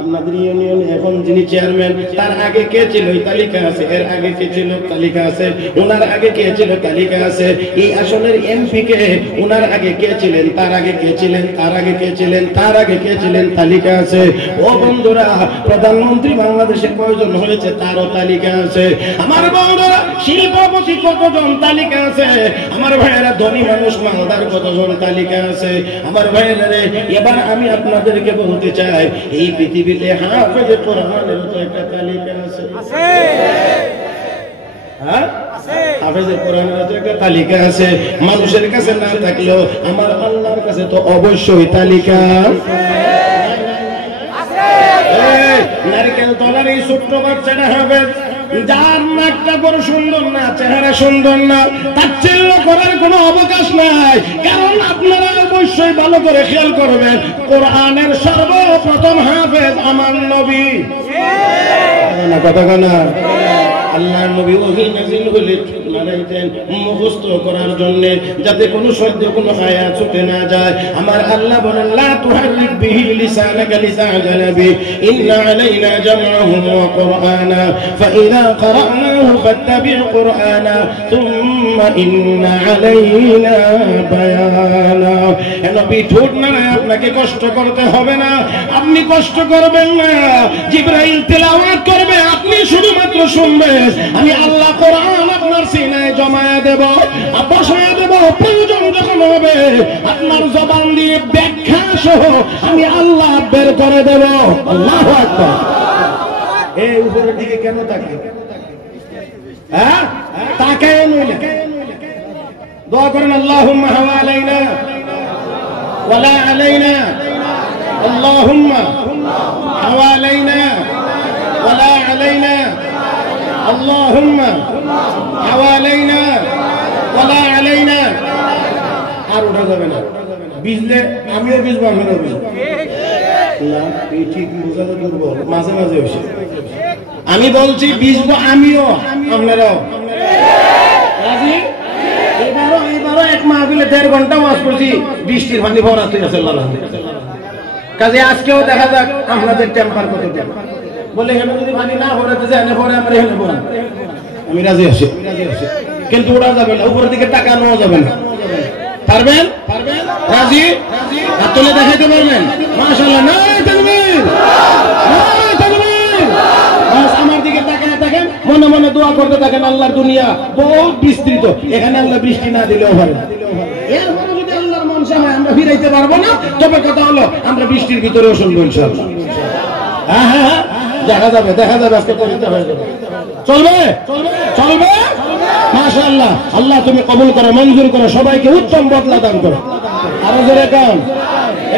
আপনাদের ইউনিয়নে এখন যিনি চেয়ারম্যান, তার আগে কে ছিল এই তালিকা আছে, এর আগে কে ছিল তালিকা আছে, ওনার আগে কে ছিল তালিকা আছে। এই আসনের এমপি কে, ওনার আগে কে ছিলেন, তার আগে কে ছিলেন, তার আগে কে ছিলেন, তার আগে কে ছিলেন, তালিকা আছে। ও বন্ধুরা, প্রধানমন্ত্রী বাংলাদেশে কয়জন হয়েছে তারও তালিকা আছে। আমার বন্ধুরা, শিল্পপতি কতজন তালিকা আছে। আমার ভাইয়েরা, ধনী মানুষ মালদার কতজন তালিকা আছে। আমার ভাইয়েরা, এবার আমি আপনাদেরকে বলতে চাই, এই পৃথিবীতে হাফেজে কোরআনের তো একটা তালিকা আছে। হ্যাঁ, হাফেজে কোরআনের তো একটা তালিকা আছে। মানুষের কাছে না থাকলেও আমার আল্লাহর কাছে তো অবশ্যই তালিকা আছে। নারকেল তলার এই ছোট্ট বাচ্চাটা হাফেজ, যার নাকটা বড় সুন্দর না, চেহারা সুন্দর না, তাচ্ছিল্য করার কোনো অবকাশ নাই। কারণ আপনারা অবশ্যই ভালো করে খেয়াল করবেন, কোরআনের সর্বপ্রথম হাফেজ আমার নবী। কথা না, আল্লাহর নবী ওহী নাযিল হলে বানাইতেন মুখস্থ করার জন্য, যাতে কোনো শব্দ কোনো আয়াত ছুটে না যায়। আমার আল্লাহ বলেন, লা তুহাররিক বিহি লিসানাকা লিতা'জালা বি, ইন্না আলাইনা জামআহু ওয়া কুরআনা, ফাইযা ক্বারা'নাহু ফাত্তাবি' কুরআনা, সুম্মা ইন্না আলাইনা বায়ানা। হে নবী, ঠোঁট নাড়ায় আপনাকে কষ্ট করতে হবে না, আপনি কষ্ট করবেন না। জিবরাইল তেলাওয়াত করবে, আপনি শুধুমাত্র শুনবেন। আমি আল্লাহ কোরআন আপনার সিনায় জমায়া দেব, বসায়া দেব। প্রয়োজন যখন হবে আপনার জবান দিয়ে ব্যাখ্যা সহ আমি আল্লাহ বের করে দেব। আল্লাহু আকবার। এই উপরের দিকে কেন তাকায়? হ্যাঁ, তাকায় নইলে দোয়া করেন, আল্লাহুম্মা হাওয়ালাইনা ওয়ালা আলাইনা, আল্লাহুম্মা হাওয়ালাইনা ওয়ালা আলাইনা, আল্লাহুম্মা হাওয়ালাইনা ওয়ালা আলাইনা। আর ওঠা যাবে না, বিজলে আমিও বিজবো, আমিও বিজবো না। এই ঠিক বোঝাতে দুর্বল, মাঝে মাঝে হয়েছে। আমি বলছি বিজবো আমিও, আপনারাও রাজি? এবারও এক মাহফিলে 1.5 ঘন্টা ওয়াজ করছি, বৃষ্টির পানি ভরা হয়ে আছে। কাজে আজকেও দেখা যাক আপনাদের টেম্পার কতটা। বলে হেন যদি পানি না ভরাতে যায়, পরে আমরা হেন ভরা, আমি রাজি আছি। কিন্তু ওরা যাবে না, উপরের দিকে টাকা নেওয়া যাবে না। পারবেন? রাজি? হাত তুলে দেখাইতে পারবেন? মাশাআল্লাহ, নারে তাকবীর, নারে তাকবীর। বাস আমার দিকে তাকায় থাকেন, মনে মনে দোয়া করতে থাকেন। আল্লাহর দুনিয়া বহুত বিস্তৃত, এখানে আল্লাহ বৃষ্টি না দিলেও পারে। এরপরে যদি আল্লাহর মন মীমাংসা হয় আমরা ফিরাইতে পারবো না, তবে কথা হলো আমরা বৃষ্টির ভিতরেও শুনবো ইনশাআল্লাহ। হ্যাঁ হ্যাঁ হ্যাঁ, দেখা যাবে আজকে পরীক্ষা হয়ে যাবে। চলবে চলবে মাশাআল্লাহ। আল্লাহ তুমি কবুল করো, মঞ্জুর করো, সবাইকে উত্তম বদলা দান করো। আরো জোরে কান।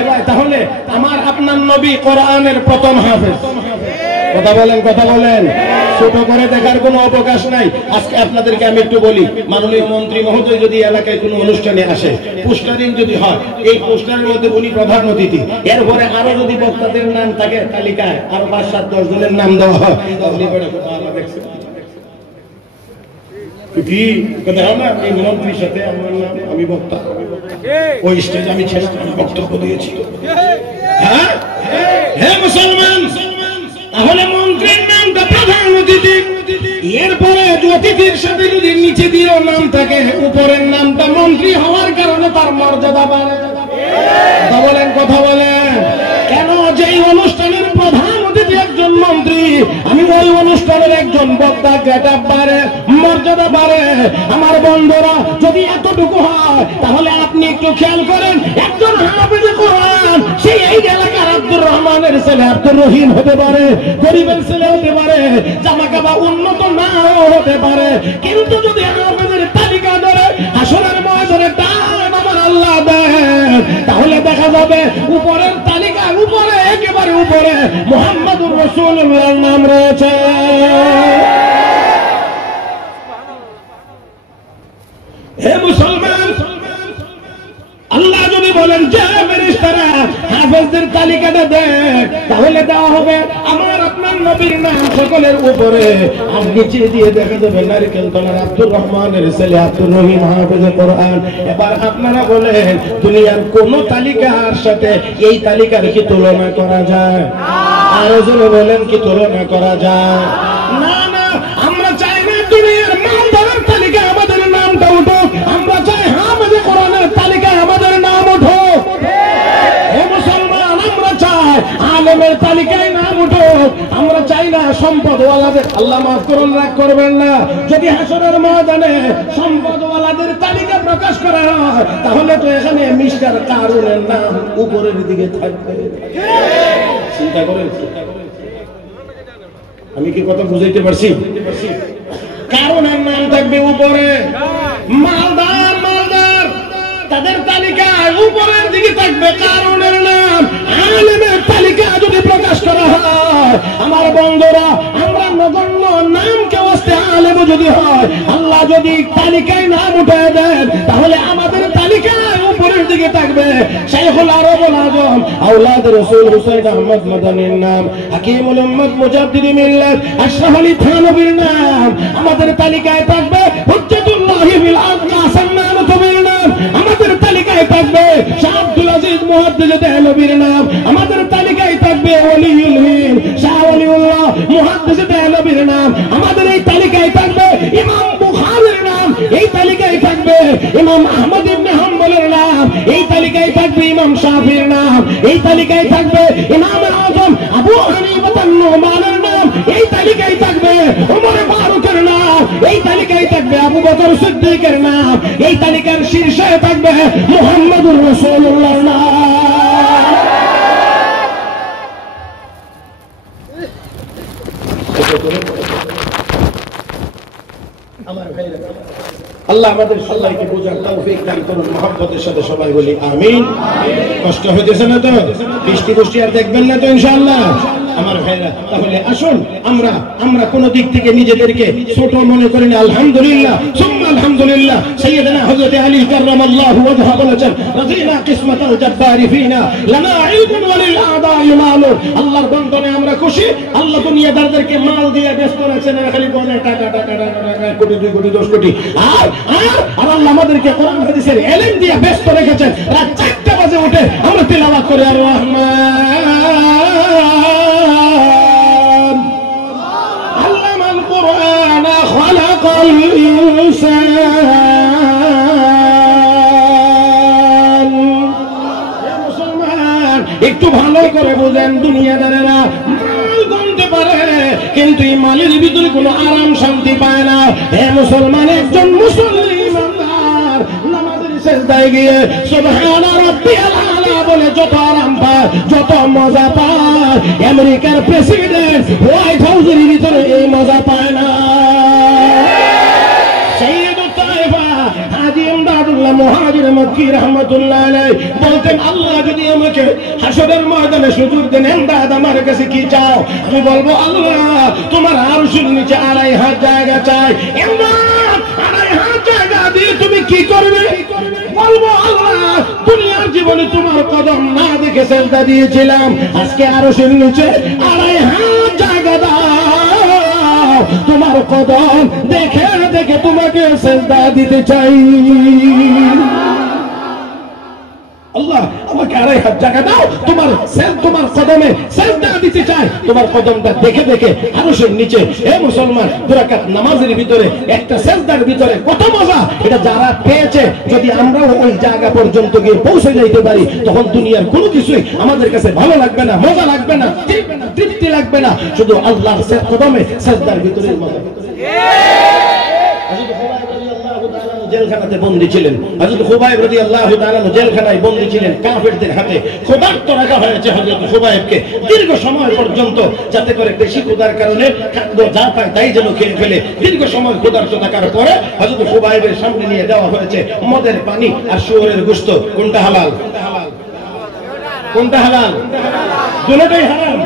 এবার তাহলে আমার আপনার নবী কোরআনের প্রথম হাফেজ। কথা বলেন। ছোট করে দেখার কোনো অবকাশ নাই। আজকে আপনাদেরকে আমি একটু বলি, মাননীয় মন্ত্রী মহোদয় যদি এলাকায় কোনো অনুষ্ঠানে আসে, পোস্টারিং যদি হয়, এই পোস্টারের মধ্যে উনি প্রধান অতিথি, এরপরে আরো যদি বক্তাদের নাম থাকে তালিকায় আরো 5, 7, 10 জনের নাম দেওয়া হয়, তাহলে কি কথা হয় না, এই মন্ত্রীর সাথে আমার নাম, আমি বক্তা, ওই স্টেজে আমি ছিলাম, আমি বক্তব্য দিয়েছি। হ্যাঁ হ্যাঁ মুসলমান, তাহলে মন্ত্রীর নামটা প্রধান অতিথি, এরপরে অতিথির সাথে যদি নিচে দিয়েও নাম থাকে, উপরের নামটা মন্ত্রী হওয়ার কারণে তার মর্যাদা বাড়ে। কথা বলেন কেন? যেই অনুষ্ঠানের প্রধান অতিথি একজন মন্ত্রী, আমি ওই অনুষ্ঠানের একজন বক্তা, গেটআপ বাড়ে, মর্যাদা বাড়ে। আমার বন্ধুরা, যদি এতটুকু হয় তাহলে আপনি একটু খেয়াল করেন, একজন হাফেজে কোরআন সেই এই এলাকার আব্দুর রহমানের ছেলে আব্দুর রহিম হতে পারে, গরিবের ছেলে হতে পারে, জামা কাপড় উন্নত নাও হতে পারে, কিন্তু যদি হাফেজের তালিকা ধরে আসরের ময়দানে টান আমার আল্লাহ দেন, তাহলে দেখা যাবে উপরের তালিকা, উপরে একেবারে উপরে মুহাম্মদুর রাসূলুল্লাহর নাম রয়েছে। হে মুসলমান, আল্লাহ যদি বলেন যে ফেরেশতারা হাফেজদের তালিকাটা দেখ, তাহলে দেওয়া হবে আমার আপনার নবীর নাম সকলের উপরে, আর নিচে দিয়ে দেখা যাবে নারকেল তলার আব্দুর রহমানের ছেলে আব্দুর রহিম হাফেজে কোরআন। এবার আপনারা বলেন, দুনিয়ার কোন তালিকার সাথে এই তালিকার কি তুলনা করা যায়? আরো জোরে বলেন, কি তুলনা করা যায়? না না, আমরা চাই না দুনিয়ার মালদারের তালিকা আমাদের নামটা উঠুক, আমরা চাই হাফেজে কোরআনের তালিকায় আমাদের নাম উঠুক। হে মুসলমান, আমরা চাই আলেমের তালিকায় নাম উঠুক, আমরা চাই না সম্পদওয়ালাদের, আল্লাহ মাফ করুন, রাগ করবেন না, যদি হাসরের ময়দানে সম্পদওয়ালাদের তালিকা প্রকাশ করা হয়, তাহলে তো এখানে মিস্টার কারুনের নাম উপরের দিকে থাকবে। চিন্তা করেন, আমি কি কথা বুঝাইতে পারছি? কারুনের নাম থাকবে উপরে, মালদার তাদের তালিকায় উপরের দিকে থাকবে কারুনের নাম। আলেমের তালিকা যদি প্রকাশ করা হয়, আমার বন্ধুরা, আমরা নগণ্য নাম কেউ আসতে আলেমও যদি হয়, আল্লাহ যদি তালিকায় নাম উঠে দেন, তাহলে আমাদের তালিকায় উপরের দিকে থাকবে শাইখুল আরবুল আজম আওলাদ রাসূল হুসাইন আহমদ মাদানীর নাম, হাকিমুল উম্মত মুজাদ্দিদ মিল্লাত আশরাফ আলী থানভীর নাম আমাদের তালিকায় থাকবে, হুজ্জাতুল্লাহ বিল আরদ কাসেম নানতুবির নাম আমাদের তালিকায় থাকবে, শাহ আব্দুল আজিজ মুহাদ্দিস দেহলভীর নাম আমাদের তালিকায় থাকবে, ওলিউল হিন্দ শাহ ওলিউল্লাহ মুহাদ্দিস দেহলভীর নাম আমাদের এই তালিকায় থাকবে, ইমাম বুখারীর নাম এই তালিকায় থাকবে, ইমাম আহমদ ইবনে হাম্বলের নাম এই তালিকায় থাকবে, ইমাম শাফির নাম এই তালিকায় থাকবে, ইমাম আযম আবু হানিফা আন-নুমানের নাম এই তালিকায় থাকবে, ওমর ফারুকের নাম এই তালিকায় থাকবে, আবু বকর সিদ্দিকের নাম এই তালিকার শীর্ষে থাকবে, মুহাম্মদুর রাসূলুল্লাহর নাম। আমার ভাইরা, আল্লাহ আমাদের সবাইকে বোঝার তৌফিক দান করুন, মহব্বতের সাথে সবাই বলি আমিন। কষ্ট হইতেছে না তো? বৃষ্টি আর দেখবেন না তো ইনশাআল্লাহ? আমার ভাইরা, তাহলে আসুন আমরা কোন দিক থেকে নিজেদেরকে ছোট মনে করি না। আলহামদুলিল্লাহ সুম্মা আলহামদুলিল্লাহ। সাইয়েদনা হযরত আলী কাররামাল্লাহু ওয়াজহা বলেছেন, রাযিনা কিসমাতাল জাব্বারি ফিনা লানা ইলমুন ওয়া লিল আদাই মালুন। আল্লাহর বন্ধনে আমরা খুশি। আল্লাহ দুনিয়াদারদেরকে মাল দিয়ে ব্যস্ত রাখছেন, খালি বলে টাকা টাকা টাকা, কোটি 2 কোটি 10 কোটি। আর আল্লাহ আমাদেরকে কোরআন হাদিসের ইলম দিয়ে ব্যস্ত রেখেছেন। রাত 4টা বাজে উঠে আমরা তিলাওয়াত করি আর রহমান আল্লামাল কুরআন খালাকাল ইনসান। মুসলমান, একটু ভালো করে বুঝেন, দুনিয়াদারেরা মাল গুনতে পারে, কিন্তু এই মালের ভিতরে কোনো আরাম শান্তি পায় না। হে মুসলমান, একজন মুসলিম ইমানদার নামাজের শেষ সেজদায় গিয়ে সুবহানা রাব্বিয়াল আলা বলে যত আরাম পায়, যত মজা পায়, আমেরিকার প্রেসিডেন্ট হোয়াইট হাউসের ভিতরে এই মজা পায় না। বলতেন আল্লাহ যদি আমাকে হাসরের ময়দানে সুযোগ দেন, এমদাদ আমার কাছে কি চাও? আমি বলবো আল্লাহ তোমার আরশের নিচে 2.5 হাত জায়গা চাই। এমদাদ 2.5 হাত জায়গা দিয়ে তুমি কি করবে? বলবো আল্লাহ দুনিয়ার জীবনে তোমার কদম না দেখে সেজদা দিয়েছিলাম, আজকে আরশের নিচে 2.5 হাত জায়গা দাও, তোমার কদম দেখে দেখে তোমাকে সেজদা দিতে চাই। আল্লাহ আমাকে 2.5 হাত জায়গা দাও, তোমার কদমে সেজদা দিতে চাই, তোমার কদমটা দেখে দেখে আরশের নিচে। হে মুসলমান, 2 রাকাত নামাজের ভিতরে একটা সেজদার ভিতরে কত মজা, এটা যারা পেয়েছে যদি আমরাও ওই জায়গা পর্যন্ত গিয়ে পৌঁছে যাইতে পারি, তখন দুনিয়ার কোনো কিছুই আমাদের কাছে ভালো লাগবে না, মজা লাগবে না, তৃপ্তি লাগবে না, শুধু আল্লাহর কদমে সেজদার ভিতরে মজা। জেলখানাতে বন্দী ছিলেন, হযরত খুবাইব রাদিয়াল্লাহু তাআলা জেলখানায় বন্দী ছিলেন, কাফেরদের হাতে ক্ষুধার্ত রাখা হয়েছে হযরত খুবাইবকে দীর্ঘ সময় পর্যন্ত, যাতে করে বেশি ক্ষুধার কারণে খাদ্য যা পায় তাই যেন খেয়ে ফেলে। দীর্ঘ সময় ক্ষুধার্ত থাকার পরে হযরত খুবাইবের সামনে নিয়ে দেওয়া হয়েছে মদের পানি আর শুয়োরের গোশত। কোনটা হালাল? কোনটা হালাল? দুটোই হারাম,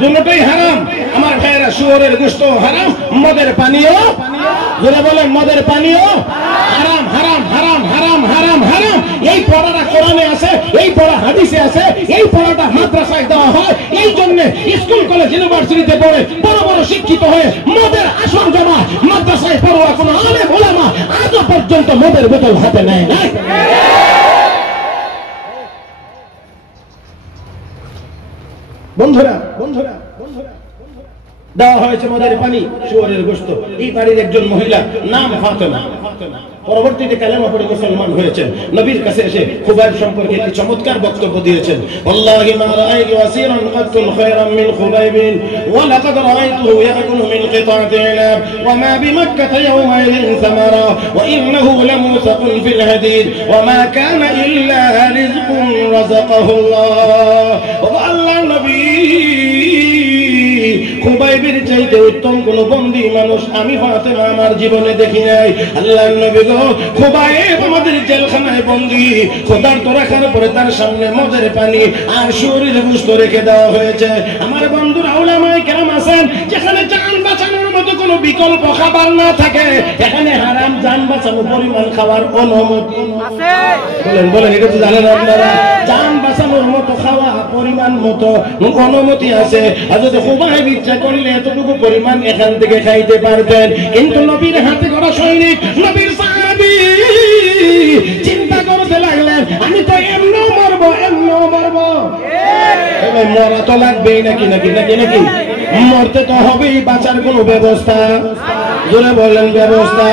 দুটোই হারাম। আমার ভাইয়েরা, শুয়োরের গোশত হারাম, মদের পানিও, যারা বলেন মদের পানিও হারাম, হারাম, হারাম, হারাম, হারাম, হারাম। এই পড়াটা কোরআনে আছে, এই পড়া হাদিসে আছে, এই পড়াটা মাদ্রাসায় দেওয়া হয়। এই জন্য স্কুল কলেজ ইউনিভার্সিটিতে পড়ে বড় বড় শিক্ষিত হয়ে মদের আসর জমা, মাদ্রাসায় পড়ুয়া কোনো আলেম ওলামা আজও পর্যন্ত মদের বোতল হাতে নেয় নাই। বন্ধুরা, বন্ধুরা, বন্ধুরা, দেওয়া হয়েছে মদের পানি, শুয়োরের গোশত। এই বাড়ির একজন মহিলা, নাম ফাতেমা, পরবর্তীতে কালেমা পড়ে মুসলমান হয়েছেন। নবীর কাছে এসে খুবাইব সম্পর্কে একটি চমৎকার বক্তব্য দিয়েছেন। আল্লাহি মা রাআইতু ওয়াসিরান কাতুন খায়রান মিন খুবাইবিন ওয়া লাকাদ রাআইতুহু ইয়াকুলু মিন কিতাতি ইনাব ওয়া মা বিমাক্কাতা ইয়াওমাইযিন সামারা ওয়া ইন্নাহু লামুসাকুন ফিল হাদিদ ওয়া মা কানা ইল্লা রিজকুন রাযাকাহু আল্লাহ। ও আল্লাহর নবী, খুবাইবের চাইতে উত্তম কোন বন্দী মানুষ আমি ফাতেমা আমার জীবনে দেখি নাই। আল্লাহর নবী গো, খুবাইব আমাদের জেলখানায় বন্দী, ক্ষুধার্ত রাখার পরে তার সামনে মদের পানি আর শুয়োরের গোশত রেখে দেওয়া হয়েছে। আমার বন্ধুরা উলামায়ে কেরাম আছেন, যেখানে জান বাঁচানোর মতো কোনো বিকল্প খাবার না থাকে, এখানে হারাম জান বাঁচানোর পরিমাণ খাওয়ার অনুমতি আছে। বলেন বলেন, এটা তো জানেন আপনারা, জান বাঁচানোর মতো খাওয়া পরিমাণ মতো অনুমতি আছে। হযরত খুবাইব ইচ্ছা করলে এতটুকু পরিমাণ এখান থেকে খাইতে পারতেন, কিন্তু নবীর হাতে গড়া সৈনিক, নবীর সাহাবী চিন্তা করতে লাগলেন, আমি তো এমনও মরবো, এমনও মরবো, এবার মরা তো লাগবেই নাকি, নাকি নাকি নাকি মরতে তো হবেই, বাঁচার কোনো ব্যবস্থা, জোরে বলেন ব্যবস্থা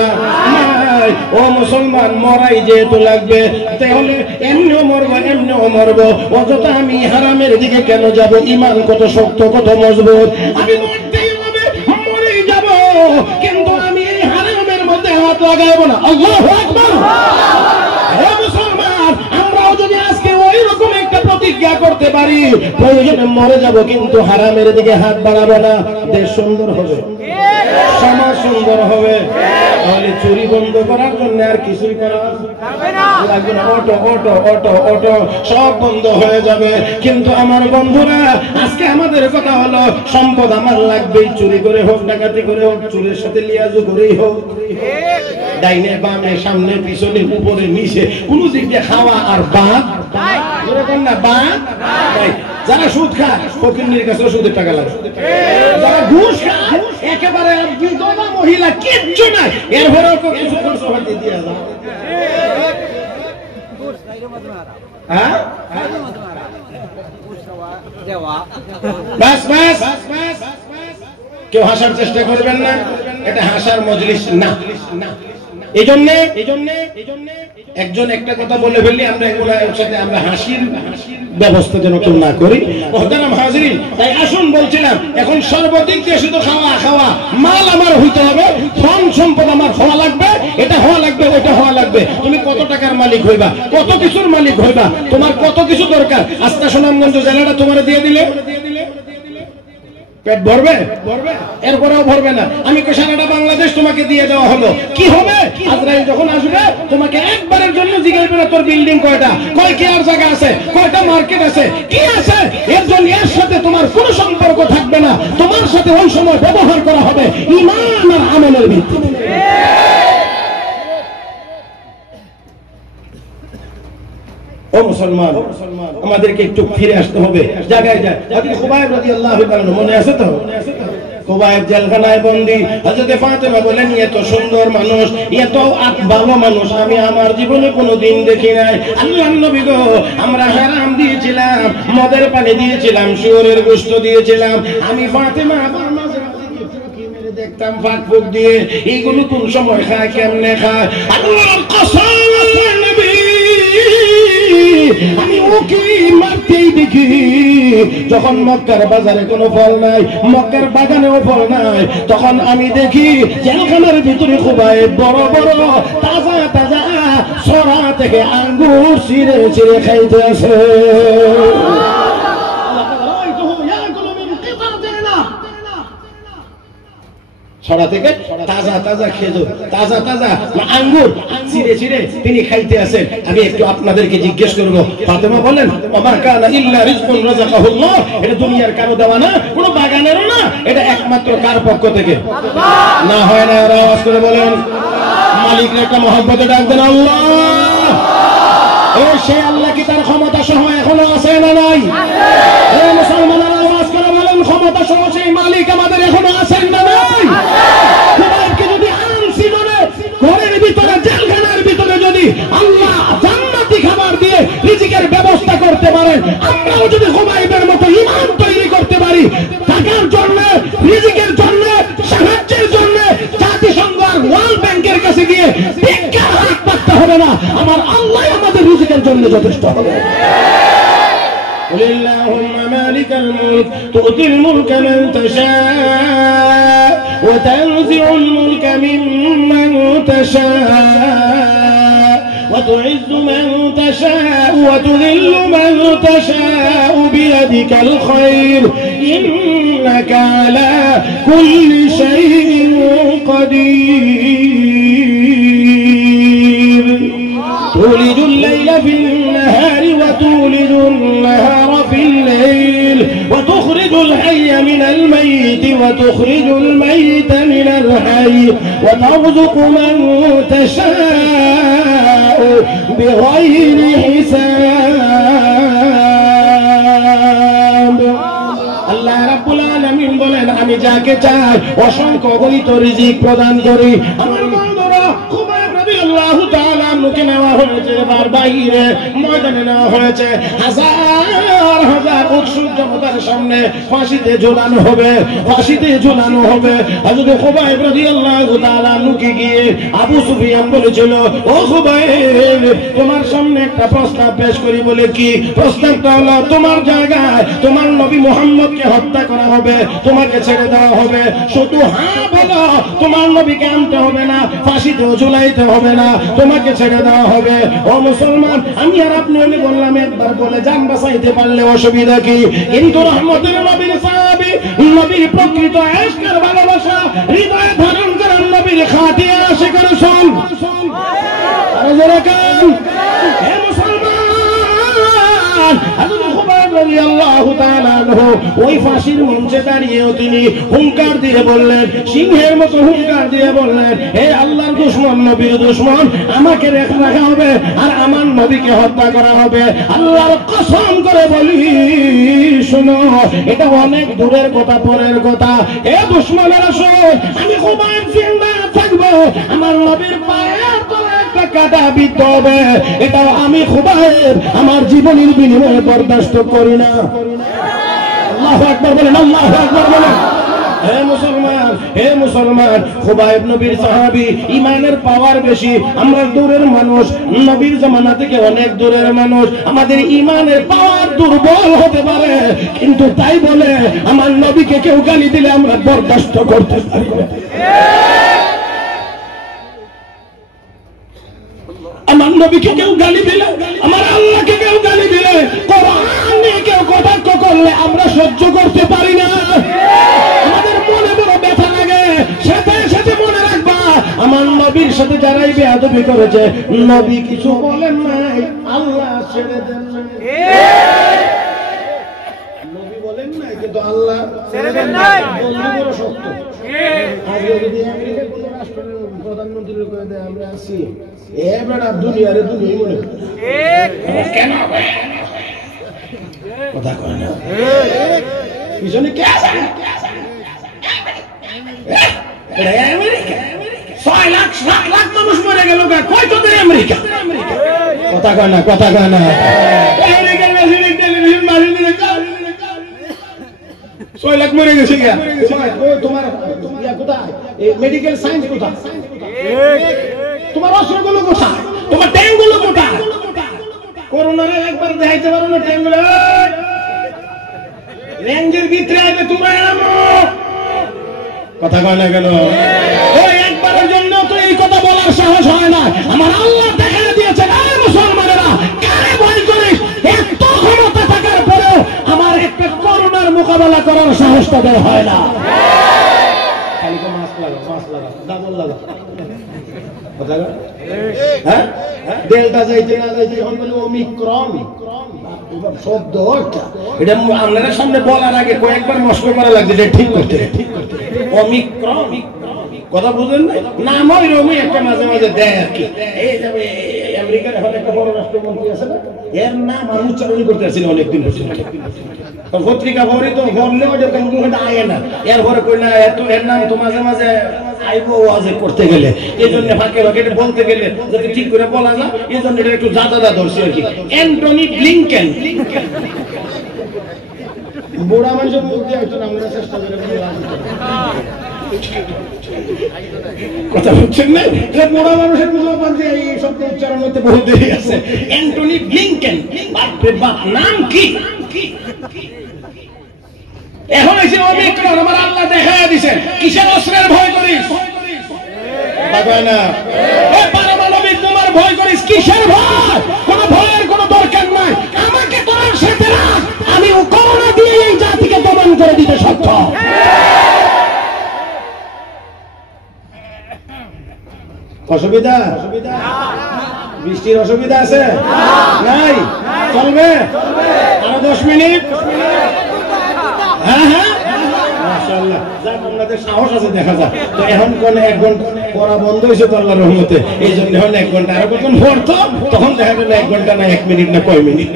নাই। ও মুসলমান, মরাই যেহেতু লাগবে, তাহলে এমনিও মরবো, এমনিও মরবো, অযথা আমি হারামের দিকে কেন যাব? ইমান কত শক্ত, কত মজবুত, আমি মরতেই হবে, মরেই যাব, কিন্তু আমি এই হারামের মধ্যে হাত লাগাবো না। আল্লাহু আকবার। হে মুসলমান, আমরাও যদি আজকে ওই রকম একটা প্রতিজ্ঞা করতে পারি, প্রয়োজনে মরে যাব কিন্তু হারামের দিকে হাত বাড়াবো না, দেশ সুন্দর হবে, সমাজ সুন্দর হবে। তাহলে চুরি বন্ধ করার জন্য আর কিছুই করা লাগবে না, অটো অটো অটো অটো সব বন্ধ হয়ে যাবে। কিন্তু আমার বন্ধুরা, আজকে আমাদের কথা হলো, সম্পদ আমার লাগবেই, চুরি করে হোক, ডাকাতি করে হোক, চুরের সাথে লিয়াজু করেই হোক, ডাইনে বামে সামনে পিছনে উপরে নিচে কোন দিক দিয়ে খাওয়া আর বাদ না, বাদ। যারা সুদ খায় ফকিরের কাছে সুদের টাকা লাগে, যারা ঘুষ খায় একেবারে বিধবা মহিলা কিচ্ছু নাই, এরপরেও কিছু খরচ দিয়ে যায়। হ্যাঁ, বাস বাস, কেউ হাসার চেষ্টা করবেন না, এটা হাসার মজলিস না। এই জন্য একজন একটা কথা বলে ফেললি আমরা এগুলোর সাথে আমরা হাসির ব্যবস্থা যেন কেউ না করি। মুহতারাম হাজিরিন, তাই আসুন বলছিলাম, এখন সর্বদিক দিয়ে শুধু খাওয়া খাওয়া, মাল আমার হইতে হবে, ধন সম্পদ আমার হওয়া লাগবে, এটা হওয়া লাগবে, ওটা হওয়া লাগবে। তুমি কত টাকার মালিক হইবা, কত কিছুর মালিক হইবা, তোমার কত কিছু দরকার। আস্তা সুনামগঞ্জ জেলাটা তোমার দিয়ে দিলে পেট ভরবে? এরপরেও ভরবে না। আমি সারাটা বাংলাদেশ তোমাকে দিয়ে দেওয়া হলো, কি হবে? আজরাইল যখন আসবে তোমাকে একবারের জন্য জিজ্ঞাসা করে তোর বিল্ডিং কয়টা, কয় কেয়ার জায়গা আছে, কয়টা মার্কেট আছে, কি আছে। এর জন্য এর সাথে তোমার কোনো সম্পর্ক থাকবে না। তোমার সাথে ওই সময় ব্যবহার করা হবে ঈমান আর আমলের ভিত্তিতে। ও মুসলমান, আমাদেরকে একটু ফিরে আসতে হবে জায়গায় যায়। হযরত খুবাইব রাদিয়াল্লাহু তাআলা মনে আছে তো? খুবাইব জেলখানায় বন্দী। হযরত ফাতেমা বলেন এত সুন্দর মানুষ, এত ভালো মানুষ আমি আমার জীবনে কোনোদিন দেখি নাই। আল্লাহর নবী গো, আমরা হারাম দিয়েছিলাম, মদের পানি দিয়েছিলাম, শুয়োরের গোশত দিয়েছিলাম। আমি ফাতেমা দেখতাম ফাঁক ফুক দিয়ে, এইগুলো কোন সময় খায়, কেমনে খায়। আল্লাহর কসম নবী, আমি ওকে মারতেই দেখি যখন মক্কার বাজারে কোনো ফল নাই, মক্কার বাগানেও ফল নাই, তখন আমি দেখি জেলখানার ভিতরে খুবাইব বড় বড় তাজা তাজা সরা থেকে আঙ্গুর ছিঁড়ে ছিঁড়ে খাইতে আছে। ছড়া থেকে তাজা তাজা খেজুর, তাজা তাজা আঙ্গুর ছিঁড়ে ছিঁড়ে তিনি খাইতে আছেন। আমি একটু আপনাদেরকে জিজ্ঞেস করবো, ফাতেমা বলেন ওমা কানা ইল্লা রিজকুন রাযাকাহুল্লাহ, এটা দুনিয়ার কারো দেওয়া না, কোনো বাগানেরও না, এটা একমাত্র কার পক্ষ থেকে? না হয় না, আওয়াজ করে বলেন মালিকের একটা মহব্বতে ডাক দেন আল্লাহ। ও সেই আল্লাহ কি তার ক্ষমতা সহ এখনো আছে না নাই? মুসলমানেরা আওয়াজ করে বলেন ক্ষমতা সহ সেই মালিক আমাদের এখনো আছেন না নাই? খুবাইবকে যদি আনছি বলে ঘরের ভিতরে, জেলখানার ভিতরে যদি আল্লাহ জান্নাতি খাবার দিয়ে রিজিকের ব্যবস্থা করতে পারেন, আমরাও যদি খুবাইবের মতো ঈমান তৈরি করতে পারি, টাকার জন্য, রিজিকের জন্য, সাহায্যের জন্য জাতিসংঘ আর ওয়ার্ল্ড ব্যাংকের কাছে গিয়ে ভিক্ষার হাত পাততে হবে না, আমার আল্লাহ আমাদের রিজিকের জন্য যথেষ্ট হবে। قل اللهم مالك الملك تؤتي الملك من تشاء وتنزع الملك ممن تشاء وتعز من تشاء وتذل من تشاء بيدك الخير إنك على كل شيء قدير تولج الليل في النهار وتولج النهار في الليل وتخرج الحي من الميت وتخرج الميت من الحي وترزق من تشاء بغير حساب। আল্লাহ রাব্বুল আলামিন বলেন আমি যাকে চাই অসংখ্য অগণিত রিজিক প্রদান করি। আমার বন্ধুরা, খুবাইব রাদিয়াল্লাহু তাআলা মুখে নেওয়া হয়েছে, বার বাইরে ময়দানে নেওয়া হয়েছে, হাজার হাজার উৎসুক জনতার সামনে ফাঁসিতে ঝুলানো হবে, ফাঁসিতে ঝুলানো হবে। হযরত খুবাইব রাদিয়াল্লাহু তাআলা মুখে গিয়ে আবু সুফিয়ান বলেছিল, ও খুবাইব তোমার সামনে একটা প্রস্তাব পেশ করি। বলে কি প্রস্তাবটা? হলো তোমার জায়গায় তোমার নবী মুহাম্মদকে হত্যা করা হবে, তোমাকে ছেড়ে দেওয়া হবে। শুধু হ্যাঁ বলো, তোমার নবীকে আনতে হবে না, ফাঁসিতেও ঝুলাইতে হবে না, তোমাকে ছেড়ে দেওয়া হবে। ও মুসলমান, আমি আর আপনি আমি বললাম একবার বলে জান বাঁচাইতে পারলে অসুবিধা কি? কিন্তু রহমতের নবীর সাহাবী, নবীর প্রকৃত ইশকের ভালোবাসা হৃদয়ে ধারণ করেন নবীর খাঁটি আশিকের রাসূল। আরে জোরে কান হে মুসলমান, হযরত খুবাইব রাদিয়াল্লাহু তাআলা আনহু ওই ফাঁসির মঞ্চে দাঁড়িয়েও তিনি হুঙ্কার দিয়ে বললেন, সিংহের মতো হুঙ্কার দিয়ে বললেন, হে আল্লাহর দুশমন, নবীর দুশমন, আমাকে রাখা হবে আর আমার নবীকে হত্যা করা হবে। আল্লাহর কসম করে বলি, শোনো, এটা অনেক দূরের কথা, পরের কথা। হে দুশমনেরা শোন, আমি খুবাইব জিন্দা থাকবো, আমার নবীর পায়ের তলায় একটা কাঁটা বিদ্ধ হবে, এটাও আমি খুবাইব আমার জীবনের বিনিময়ে বরদাস্ত করি না। আল্লাহু আকবার বলেন, আল্লাহু আকবার বলেন। হে মুসলমান, হে মুসলমান, খুবাইব নবীর সাহাবী, ঈমানের পাওয়ার বেশি। আমরা দূরের মানুষ, নবীর জামানা থেকে অনেক দূরের মানুষ, আমাদের ঈমানের পাওয়ার দুর্বল হতে পারে, কিন্তু তাই বলে আমার নবীকে কেউ গালি দিলে আমরা বরদাস্ত করতে পারি না। আমার নবীকে কেউ গালি দিলে, আমার আল্লাহকে কেউ গালি দিলে, কোরআন নিয়ে কেউ কটাক্ষ করলে আমরা সহ্য করতে পারি না। আমাদের মনে বড় ব্যথা লাগে। সাথে সাথে মনে রাখবা, আমার নবীর সাথে যারাই বেয়াদবি করেছে, নবী কিছু বলেন নাই, আল্লাহ ছেড়ে দেন নাই। নবী বলেন নাই, কিন্তু আল্লাহ ছেড়ে দেন নাই। বড় সত্য। আজকে যদি আমেরিকার কোন রাষ্ট্রের প্রধানমন্ত্রী করে দেয়, আমরা আছি এবার দুনিয়ারে দুনিয়াই মনে করি কেন কথা কয় না, পিছনে কে আছে? আমেরিকা 6 লাখ 7 লাখ মানুষ মরে গেল, কয় তো আমেরিকা। কথা কয় না, কথা কয় না। আমেরিকার টেলিভিশন মারি দিলে 6 লাখ মরে গেছে। তোমার কোথায় মেডিকেল সায়েন্স কোথায়? তোমার অস্ত্রগুলো কোথায়? তোমার ট্যাঙ্কগুলো কোথায়? করোনারে একবার দেখাইতে পারো না ট্যাঙ্কগুলো? রেঞ্জের ভিতরে আইবে তোমরা এলামো কথা কয় না কেন? ওই একবারের জন্য তো এই কথা বলার সাহস হয় না। আমার আল্লাহ দেখা দিয়েছে, এই মুসলমানেরা কারে ভয় করিস? এত ক্ষমতা থাকার পরেও আমার একটা করোনার মোকাবেলা করার সাহস তাদের হয় না। খালি তো মাস্ক লাগা, মাস্ক লাগা, ডাবল লাগা। কথা কয় হ্যাঁ, ডেল্টা যাইতে না যাইতে এখন বলে ওমিক্রন শব্দ, এটা আপনার সামনে বলার আগে কয়েকবার মস্ক করা লাগছে যে ঠিক করতে। ওমিক্রন কথা বুঝলেন না? নাম ওই রকমই একটা মাঝে মাঝে দেয় আর কি। এই যে আমেরিকার এখন একটা বড় রাষ্ট্রমন্ত্রী আছে না, এর নাম আমি উচ্চারণ করতে আসছিল অনেকদিন পর্যন্ত। পত্রিকা ভরে তো ভরলে ওটা মুখে আয় না, এরপরে কই না এত এর নাম তো মাঝে মাঝে আইবো ওয়াজে করতে গেলে, এই জন্য ফাঁকে ফাঁকে বলতে গেলে যাতে ঠিক করে বলা যায়, এই জন্য এটা একটু জাদাদা ধরছি আর কি। Antony Blinken. বুড়া মানুষের মুখ দিয়ে একটু আমরা চেষ্টা করে কথা বুঝছেন না? বুড়া মানুষের মুখে এই শব্দ উচ্চারণ হতে বহু দেরি আছে। অ্যান্টনি ব্লিংকেন, নাম কি? এখন এসে ওমিক্রন আমার আল্লাহ দেখা দিছে। কিসের অস্ত্রের ভয় করিস? না পারমাণবিক বোমার ভয় করিস? কিসের ভয়? কোন ভয়ের কোন দরকার নাই। আমাকে তোর সাথে রাখ, আমি করোনা দিয়ে এই জাতিকে দমন করে দিতে সক্ষম। অসুবিধা? বৃষ্টির অসুবিধা আছে? নাই? চলবে আরো 10 মিনিট? হ্যাঁ হ্যাঁ মাশাআল্লাহ, যাক আপনাদের সাহস আছে দেখা যায়। তো এখন কোন 1 ঘন্টা পড়া বন্ধ হয়েছে তো আল্লাহর রহমতে, এই জন্য এখন 1 ঘন্টা আরো কখন পড়তো, তখন দেখা গেল 1 ঘন্টা না 1 মিনিট না কয় মিনিট।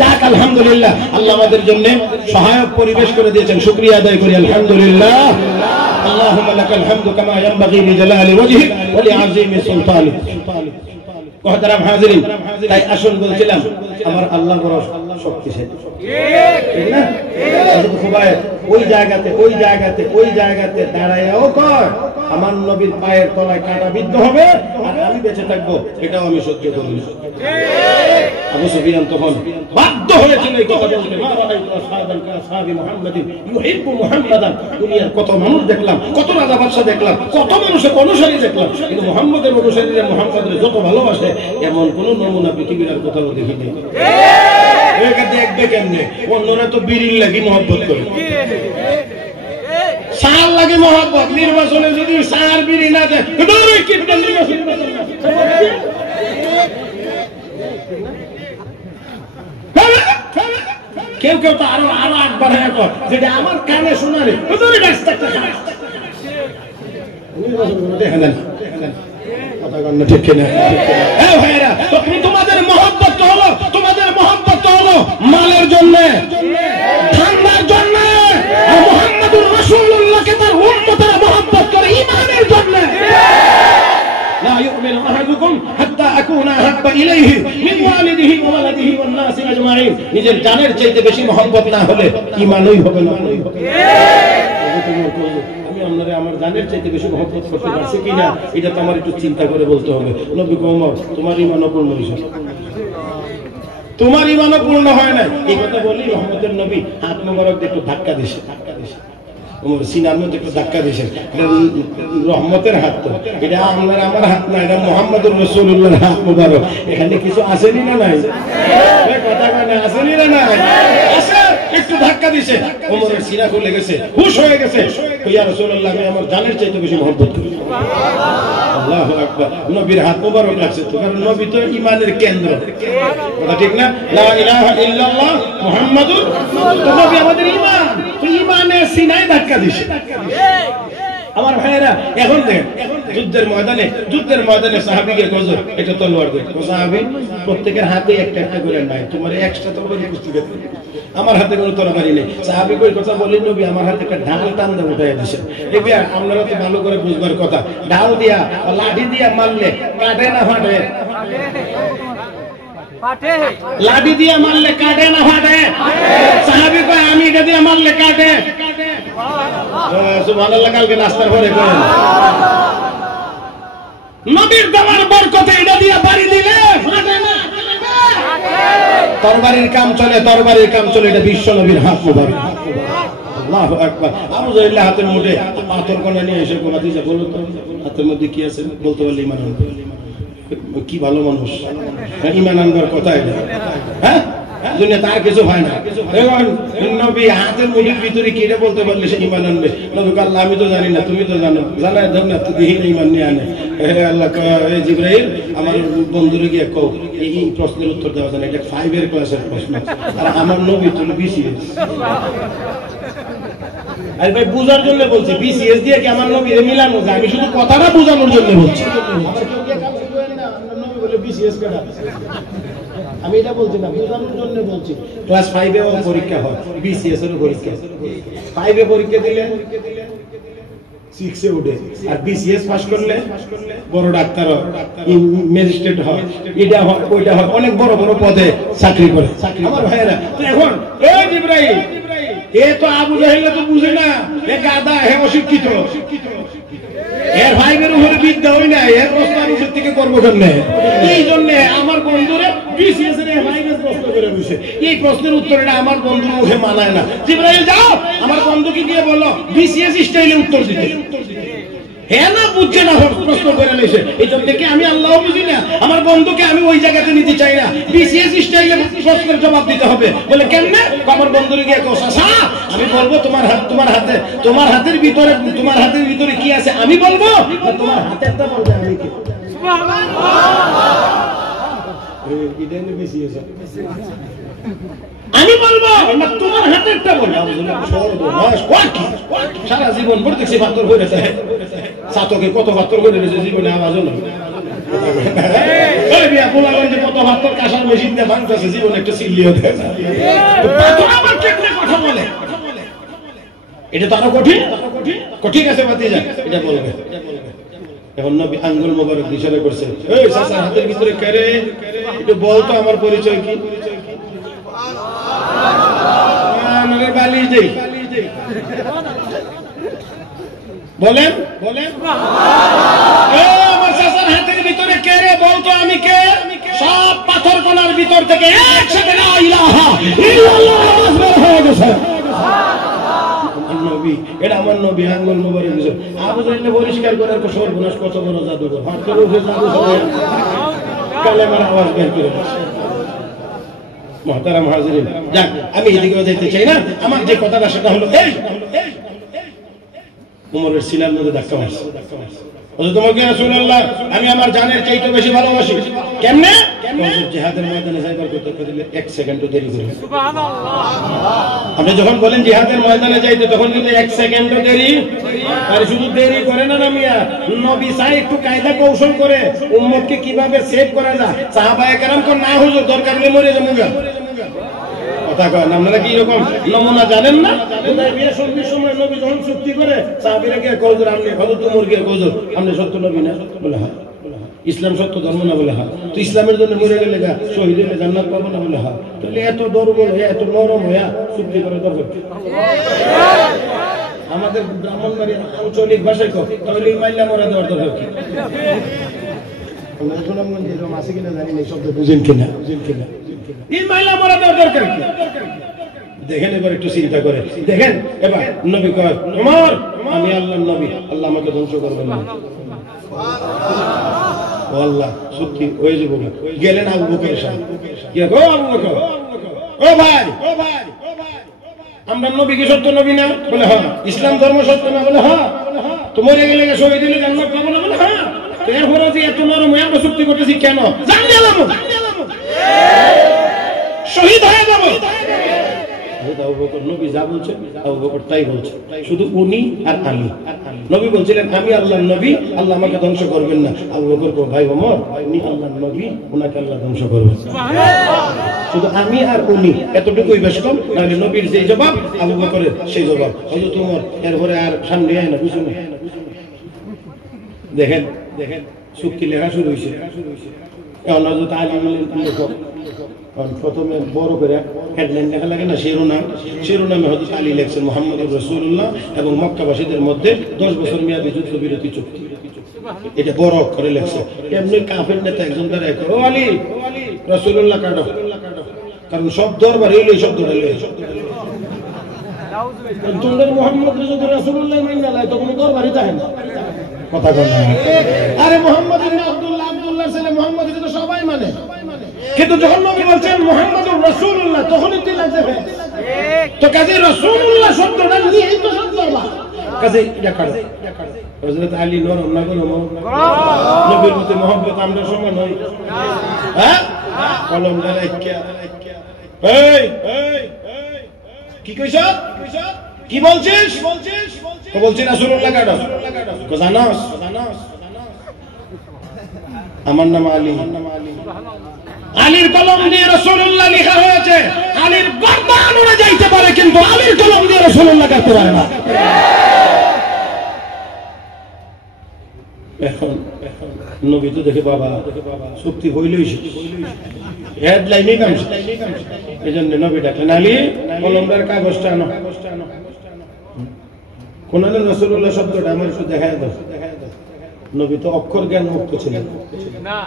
যাক আলহামদুলিল্লাহ, আল্লাহ আমাদের জন্য সহায়ক পরিবেশ করে দিয়েছেন, শুকরিয়া আদায় করি আলহামদুলিল্লাহ। আল্লাহুম্মা লাকাল হামদু কামা ইয়ানবাগি লিজালালি ওয়াজহিক ওয়া লিআযীমি সুলতানিক। মুহতারাম হাজিরিন, তাই আসুন বলছিলাম আমার আল্লাহ বড় শক্তিশালী, ঠিক না? ওই জায়গাতে দাঁড়ায়ও কয় আমার নবীর পায়ের তলায় কাঁটা বিদ্ধ হবে আর আমি বেঁচে থাকবো, এটাও আমি সহ্য করি না। আবু সুফিয়ান তখন বাধ্য হয়েছিল এই কথা বলতে, মা রাআইতু আসহাবান কাসহাবি মুহাম্মাদিন ইউহিব্বু মুহাম্মাদান। দুনিয়ার কত মানুষ দেখলাম, কত রাজা বাদশা দেখলাম, কত মানুষের অনুসারী দেখলাম, কিন্তু মুহাম্মদের অনুসারীরা মুহাম্মদের যত ভালোবাসে এমন কোন নমুনা পৃথিবীর আর কোথাও দেখিনি। দেখবে কেমনে? অন্যরা তো বিড়ির লাগি মহব্বত করে, সার লাগে মহব্বত। নির্বাচনে যদি সার বিড়ি না দেয়, কেউ কেউ তো আরো আরো একবার যেটা আমার কানে শোনালে ঠিক কিনা? তোমাদের মহব্বত হলো, তোমাদের মহব্বত হলো মালের জন্য, ঠান্ডার জন্য। মুহাম্মদুর রাসূলুল্লাহকে তার উম্মতেরা মহব্বত করে ঈমানের জন্য। লা ইউমিনু আহাদুকুম হাত্তা আকুনা আহাব্বা ইলাইহি মিন ওয়ালিদিহি ওয়া ওয়ালাদিহি ওয়ান নাসি আজমাইন। নিজের জানের চাইতে বেশি মহব্বত না হলে ঈমানই হবে না। আমি আপনারে আমার জানের চাইতে বেশি মহব্বত করতে পারছি কিনা এটা তো আমার একটু চিন্তা করে বলতে হবে। নবী মুহাম্মদ তোমার ঈমান পূর্ণ হয়েছে, তোমার ঈমান পূর্ণ হয় না, এই কথা বলি রহমতের নবী হাত মোবারক একটু ধাক্কা দিছে। ওমর সিনার মধ্যে একটু ধাক্কা দিয়েছে, এটা রহমতের হাত, তো এটা আমার হাত না, এটা মুহাম্মদুর রাসূলুল্লাহর হাত মুবারক। এখানে কিছু আসেনি না নাই? কথা কয় না, আসেনি না নাই? আছে, একটু ধাক্কা দিয়েছে, ওমরের সিনা খুলে গেছে, হুশ হয়ে গেছে। ইয়া রাসূলুল্লাহ, আমি আমার জানের চাইতে বেশি মহব্বত করি। আল্লাহু আকবার। নবীর হাত মুবারক লাগছে তো, কারণ নবী তো ঈমানের কেন্দ্র, কথা ঠিক না? লা ইলাহা ইল্লাল্লাহ মুহাম্মাদুর রাসূলুল্লাহ, নবী আমাদের ঈমান, তো ঈমানের সিনায় ধাক্কা দিছে। আমার ভাইয়েরা, এখন দেখেন যুদ্ধের ময়দানে সাহাবীকে গজর, এটা তলোয়ার দিয়ে সাহাবী প্রত্যেকের হাতে একটা একটা করে নাই, তোমার এক্সট্রা তরবারি কুস্তি করতে, আমার হাতে কোনো তরবারি নেই। সাহাবী কই কথা বলি, নবী আমার হাতে একটা ঢাল টান দিয়ে উঠাই দিয়েছে। এবার আপনারা তো ভালো করে বুঝবার কথা, ঢাল দিয়া লাঠি দিয়া মারলে কাটে না ফাটে? লাঠি দিয়া মারলে কাটে না ফাটে? সাহাবী কয় আমি এটা দিয়ে মারলে কাটে। সুবহানাল্লাহ, কালকে নাস্তার পরে করেন নবীর দেওয়ার বরকতে এটা দিয়ে বাড়ি দিলে ফাটে না, তরবারির কাম চলে, এটা বিশ্ব নবীর হাত মুবারক। আল্লাহু আকবার। আবু জাহেলের হাতের মধ্যে পাথর কোনা নিয়ে এসে কোনা দিয়েছে, বলো তো হাতের মধ্যে কি আছে? বলতে পারলে ঈমান আনবে। কি ভালো মানুষ, ঈমান আনবার কথা এটা। হ্যাঁ, দুনিয়া তার কিছু হয় না। এবং নবী হাতের মুঠির ভিতরে কি এটা বলতে পারলে সে ঈমান আনবে? নবী কয় আল্লাহ, আমি তো জানি না, তুমি তো জানো, জানাই দাও না, তো দিহিন ঈমান নিয়ে আনে। আল্লাহ কয় জিবরাইল, আমার বন্ধুরে গিয়ে কও এই প্রশ্নের উত্তর দেওয়া যায় না, এটা 5 এর ক্লাসের প্রশ্ন, আর আমার নবী তো বিসিএস। আরে ভাই, বুঝার জন্য বলছি, বিসিএস দিয়ে কি আমার নবীরে মিলানো যায়? আমি শুধু কথাটা বোঝানোর জন্য বলছি। আমি এটা বলছি না, বোঝানোর জন্য বলছি। ক্লাস 5 এ পরীক্ষা হয়, বিসিএস এর পরীক্ষা 5 এ পরীক্ষা দিলে 6 এ উঠে, আর বিসিএস পাস করলে বড় ডাক্তার হয়, ম্যাজিস্ট্রেট হয়, এটা হয় ওইটা হয়, অনেক বড় বড় পদে চাকরি করে। আমার ভাইয়েরা, তো এখন এই জিবরাইল, এ তো আবু জাহেল তো বুঝে না, এ গাদা, হে অশিক্ষিত, এর 5 এর উপরে বিদ্যা হই না, এর প্রশ্ন আমি থেকে করবো কেমনে? এই জন্য আমার বন্ধুরে বিসিএস এর 5 এর প্রশ্ন করে দিয়েছে। এই প্রশ্নের উত্তরটা আমার বন্ধুর মুখে মানায় না। জিবরাইল যাও আমার বন্ধুকে গিয়ে বলো বিসিএস স্টাইলে উত্তর দিতে। হ্যাঁ না, বুঝছে না, প্রশ্ন করে নিয়েছে। এই জন্য কি আমি আল্লাহ বুঝি না? আমার বন্ধুকে আমি ওই জায়গাতে নিতে চাই না, বিসিএস স্টাইলে প্রশ্নের জবাব দিতে হবে। বলে কেমনে? আমার বন্ধুরে গিয়ে কও, চাচা আমি বলবো তোমার হাতের ভিতরে কি আছে আমি বলবো, তোমার হাতেরটা বলবে আমি কি? আমি বলবো না, তোমার হাতেরটা বলবো। সারা জীবন ভর দেখছি পাথর হয়ে গেছে, সাতকে কত পাথর হয়ে গেছে জীবনে, আওয়াজও না। কত পাথর কাঁসার মেশিন দিয়ে ভাঙতেছে, জীবনে একটা সিল্লিও দেয় না। আমার কেমনে কথা বলে, এটা তো আরো কঠিন আছে, বাতিজা এটা বলবে। এখন নবী আঙ্গুল মোবারক ইশারা করছে, এই চাচা হাতের ভিতরে কে রে? একটু বলতো আমার পরিচয় কি? বালি দেই বলেন, আমার চাচার হাতের ভিতরে কে রে? বলতো আমি কে? সব পাথর কোনার ভিতর থেকে একসাথে লা ইলাহা ইল্লাল্লাহ আওয়াজ বের হয়ে গেছে। নবী, এটা আমার নবী আঙ্গুল মোবারক দিয়েছে। আবু জাহেল পরিষ্কার করার পর সর্বনাশ, কত বড় জাদুঘর, হাত করে উঠে জাদু কালেমার আওয়াজ বের করে দিয়েছে। মুহতারাম হাজিরিন, যাক আমি এদিকেও যেতে চাই না। আমার যে কথাটা সেটা হলো, এই উমরের সিনার মধ্যে ধাক্কা মারছে। তোমাকে রাসূলুল্লাহ আমি আমার জানের চাইতে বেশি ভালোবাসি। কেমনে? জিহাদের ময়দানে যাইবার কথা দিলে 1 সেকেন্ডও দেরি করে। সুবহানাল্লাহ। আপনি যখন বলেন জিহাদের ময়দানে যাইতে, তখন কিন্তু 1 সেকেন্ডও দেরি, আর শুধু দেরি করে না মিয়া, নবী চাই একটু কায়দা কৌশল করে উম্মতকে কিভাবে সেভ করা যায়। সাহাবায়ে কেরাম কোন না হুজুর দরকার নেই, মরে যাবো গা। কথা কয় না, আপনারা কি এরকম নমুনা জানেন না? হুদায়বিয়া সন্ধির সময় নবী যখন চুক্তি করে, সাহাবীরা গিয়ে কওজুর আপনি হযরত ওমর গিয়ে কওজুর আপনি সত্য নবী না? বলে হ্যাঁ। ইসলাম সত্য ধর্ম না? বলে হ্যাঁ। তো ইসলামের জন্য মরে গেলে গা শহীদ হলে জান্নাত পাবো না? বলে হ্যাঁ। তাহলে এত দুর্বল হয়ে, এত নরম হয়ে চুক্তি করে দরকার কি? আমাদের ব্রাহ্মণবাড়ির আঞ্চলিক ভাষায় কয়, তাহলে এই মাইল্লা মরা দেওয়ার দরকার কি? আমরা সুনামগঞ্জে এরকম আছে কিনা জানি না, শব্দ বুঝেন কিনা? এই মাইলা মরা দেওয়ার দরকার কি? দেখেন এবার একটু চিন্তা করে দেখেন এবার নবী কয় ওমর আমি আল্লাহর নবী আল্লাহ আমাকে ধ্বংস করবেন না ও আল্লাহ সত্যি হয়ে যাবো গেলেন আবু বকরের সামনে কি গো আবু বকর ও ভাই আমরা নবী কি সত্য নবী না বলে হ্যাঁ ইসলাম ধর্ম সত্য না বলে হ্যাঁ তো মরে গেলে শহীদ দিলে জান্নাত পাবো না বলে হ্যাঁ তো এরপরে যে এত নরম আমরা চুক্তি করতেছি কেন জানি আলাম শহীদ হয়ে যাবো আবু বকর নবী যা বলছেন আবু বকর তাই বলছে শুধু উনি আর আমি নবী বলছিলেন আমি আল্লাহর নবী আল্লাহ আমাকে ধ্বংস করবেন না আবু বকর কো ভাই ওমর উনি আল্লাহর নবী ওনাকে আল্লাহ ধ্বংস করবেন শুধু আমি আর উনি এতটুকুই বেশ কম নাহলে নবীর যে জবাব আবু বকরের সেই জবাব হযরত ওমর এরপরে আর সামনে আয় না পিছনে দেখেন দেখেন চুক্তি লেখা শুরু হয়েছে এখন হযরত আলী লেখক প্রথমে বড় করে হেডলাইন লেখা লাগে না শিরোনামে হযরত আলী লেখছেন মুহাম্মদুর রাসূলুল্লাহ এবং মক্কাবাসীদের মধ্যে 10 বছর মেয়াদী যুদ্ধবিরতি চুক্তি এটা বড় অক্ষরে লেখছে এমনি কাফের নেতা একজন দাঁড়ায় ও আলী রাসূলুল্লাহ কাটো কারণ সব দরবার হইলো এই শব্দটা লয়ে তোমরা মুহাম্মদ রাসূলুল্লাহ মাইনা লাই তো কোনো দরবারই থাকে না কথা বল না আরে মুহাম্মদ ইবনে আব্দুল্লাহর ছেলে মুহাম্মদ এটা তো সবাই মানে কিন্তু যখন নবী বলছেন মুহাম্মদুর রাসূলুল্লাহ তখনই তো লাগবে তো কাজে রাসূলুল্লাহ শব্দটা নিয়েই তো শব্দ না কাজে এটা কাজ হযরত আলী নরম না বলো নবীর প্রতি মহব্বত আমরা সমান হই হ্যাঁ কলম লাইকা এই কি কইছ কি বলছিস তো বলছি রাসূলুল্লাহ কাটো তো জানাস আমার নাম আলী আলীর কলম দিয়ে রাসূলুল্লাহ লেখা হয়েছে আলীর গর্দান উড়ে যাইতে পারে কিন্তু আলীর কলম দিয়ে রাসূলুল্লাহ কাটতে পারে না এখন নবী তো দেখে বাবা শক্তি হইলই হেডলাইনই কাম এজন্য নবী ডাকলেন আলী কলমটার কাগজটা আনো কোন রাসূলুল্লাহ শব্দটা আমার একটু দেখায় দাও নবী তো অক্ষর জ্ঞান মুক্ত ছিলেন না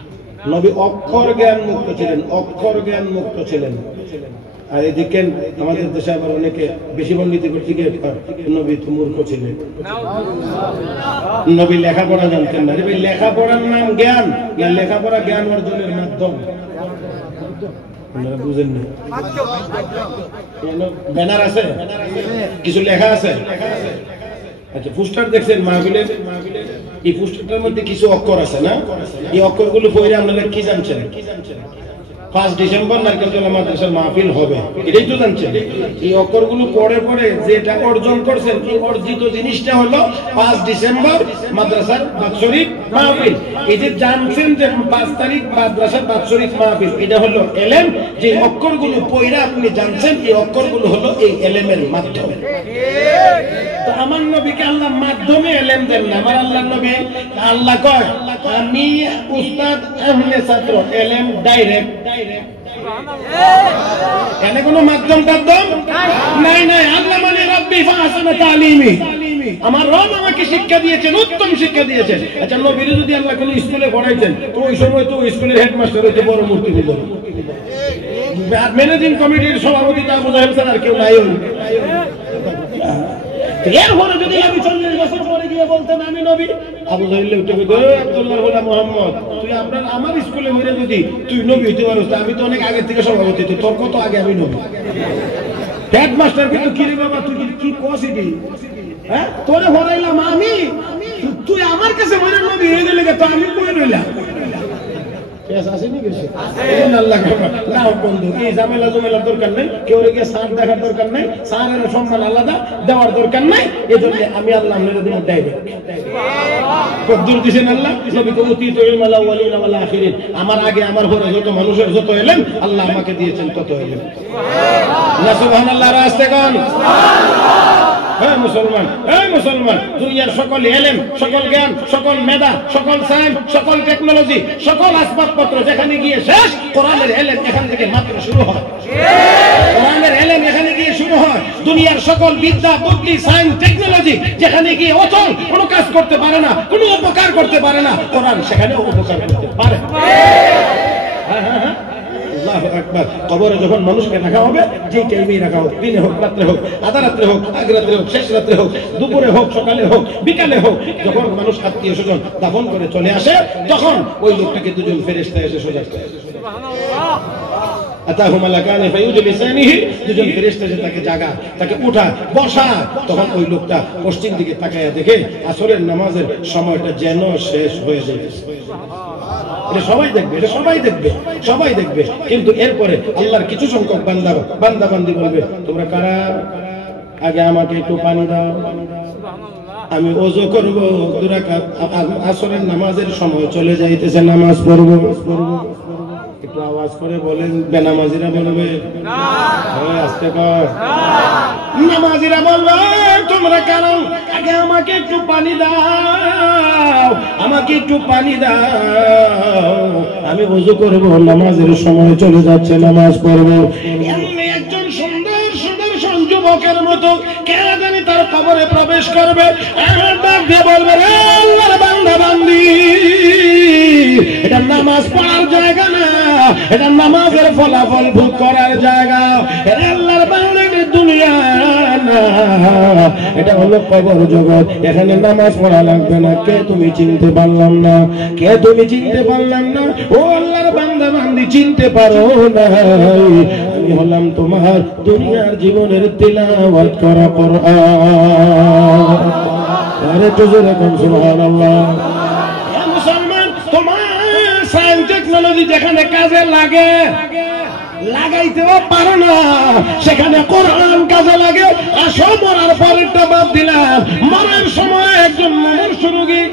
নবী অক্ষর জ্ঞান মুক্ত ছিলেন আর এদিকে আমাদের দেশে আবার অনেকে বেশি পণ্ডিত গিয়ে নবী তো মূর্খ ছিলেন নবী লেখাপড়া জানতেন না লেখাপড়ার নাম জ্ঞান লেখাপড়া জ্ঞান অর্জনের মাধ্যম আপনারা বুঝেন না ব্যানার আছে কিছু লেখা আছে আচ্ছা পোস্টার দেখছেন মাহফিলের এই পোস্টারটার মধ্যে কিছু অক্ষর আছে না এই অক্ষরগুলো পড়ে আপনারা কি জানছেন 5 ডিসেম্বর নারকেলতলা মাদ্রাসার মাহফিল হবে এটাই তো জানছেন এই অক্ষরগুলো পড়ে পড়ে যেটা অর্জন করছেন এই অর্জিত জিনিসটা হলো 5 ডিসেম্বর মাদ্রাসার বাৎসরিক মাহফিল এই যে জানছেন যে 5 তারিখ মাদ্রাসার বাৎসরিক মাহফিল এটা হলো এলেম যে অক্ষরগুলো পড়ে আপনি জানছেন এই অক্ষরগুলো হলো এই এলেমের মাধ্যমে তো আমার নবীকে আল্লাহ মাধ্যমে এলেম দেন না আমার আল্লাহর নবী আল্লাহ কয় আমি উস্তাদ আপনি ছাত্র এলেম ডাইরেক্ট এখানে কোনো মাধ্যম নাই আল্লাহ মানে রব্বি ফাহসানা তালিমি আমার রব আমাকে শিক্ষা দিয়েছেন উত্তম শিক্ষা দিয়েছেন আচ্ছা নবীর যদি আল্লাহ কোনো স্কুলে পড়াইতেন তো ওই সময় তো স্কুলের হেডমাস্টার হইতে বড় মূর্তি নিল ম্যানেজিং কমিটির সভাপতি আবু জাহেল স্যার আর কেউ নাই এরপরে যদি আমি 40 বছর পরে গিয়ে বলতেন আমি নবী আবু জাহেল উঠে বলতো আব্দুল্লাহ বলা মুহাম্মদ তুই আমার স্কুলে হইরে যদি তুই নবী হইতে পারোস আমি তো অনেক আগে থেকে সভাপতি তুই তোর কত আগে আমি নবী হেডমাস্টার কিন্তু কি রে বাবা তুই কি কসিবি হ্যাঁ তোরে হরাইলাম আমি তুই আমার কাছে হইরে নবী হয়ে গেলে তো আমি কই রইলাম কেস আসেনি কিছু আল্লাহ না বন্ধু এই ঝামেলা দরকার নাই কেউ গিয়ে সার দেখার দরকার নাই সারের সম্মান আলাদা দেওয়ার দরকার নাই এজন্য আমি আল্লাহ আপনাদের দিন ডাইরেক্ট কদ্দুর দিছেন আল্লাহ নবীকে অতীত ইলমাল আউয়ালিন ওয়াল আখিরিন আমার আগে আমার পরে যত মানুষের যত এলেন আল্লাহ আমাকে দিয়েছেন তত এলেন সুবহানাল্লাহ সুবহানাল্লাহ রাস্তে কোন সুবহানাল্লাহ মুসলমান দুনিয়ার সকল এলেম সকল জ্ঞান সকল মেধা সকল সায়েন্স সকল টেকনোলজি সকল আসবাবপত্র যেখানে গিয়ে শেষ কোরআনের এলেম এখান থেকে মাত্র শুরু হয় কোরআনের এলেম এখানে গিয়ে শুরু হয় দুনিয়ার সকল বিদ্যা বুদ্ধি সায়েন্স টেকনোলজি যেখানে গিয়ে অচল কোনো কাজ করতে পারে না কোনো উপকার করতে পারে না কোরআন সেখানে উপকার করতে পারে আল্লাহু আকবার। কবরে যখন মানুষকে রাখা হবে, যে টাইমেই রাখা হোক, দিনে হোক, রাত্রে হোক, আধা রাত্রে হোক, আগ রাত্রে হোক, শেষ রাত্রে হোক, দুপুরে হোক, সকালে হোক, বিকালে হোক, যখন মানুষ আত্মীয় স্বজন দাফন করে চলে আসে, তখন ওই লোকটাকে দুজন ফেরেশতা এসে সোজা করে। আতাহু মালাকানি ফায়ুজলিসানিহি, দুজন ফেরেশতা এসে তাকে জাগা, তাকে উঠা, বসা। তখন ওই লোকটা পশ্চিম দিকে তাকায়া দেখে আসরের নামাজের সময়টা যেন শেষ হয়ে যায়। এটা সবাই দেখবে, এটা সবাই দেখবে, সবাই দেখবে। কিন্তু এরপরে আল্লাহর কিছু সংখ্যক বান্দা বান্দি বলবে, তোমরা কারা, আগে আমাকে একটু পানি দাও, আমি ওযু করব, আসরের নামাজের সময় চলে যাইতেছে, নামাজ পড়ব। একটু আওয়াজ করে বলেন, বেনামাজিরা বলবে না, আস্তে কর। নামাজিরা বলবে, তোমরা কারণ আগে আমাকে একটু পানি দাও, আমাকে একটু পানি দাও, আমি ওযু করব, নামাজের সময় চলে যাচ্ছে, নামাজ পড়ব। এমনি একজন সুন্দর সুদর্শন যুবকের মতো কে জানি তার কবরে প্রবেশ করবে, আর ডাক দিয়ে বলবে, রে আল্লাহর বান্দা বান্দি, এটা নামাজ পড়ার জায়গা না, এটা নামাজের ফলাফল ভোগ করার জায়গা। এটা আল্লাহর বান্দার দুনিয়া না, এটা হলো কবর জগৎ। এখানে নামাজ পড়া লাগবে না। কে তুমি চিনতে পারলাম না, কে তুমি চিনতে পারলাম না, ও আল্লাহর বান্দা বান্দি চিনতে পারো না, আমি হলাম তোমার দুনিয়ার জীবনের তিলাওয়াত করা কোরআন। আরে তো জোরে কোন সুবহানাল্লাহ। মুসলমান, তোমার সায়েন্স টেকনোলজি যেখানে কাজে লাগে, লাগাইতেও পারো না, সেখানে কোরআন কাজে লাগে। আসো, মরার পরেরটা বাদ দিলাম, মরার সময় একজন মুমূর্ষু রোগী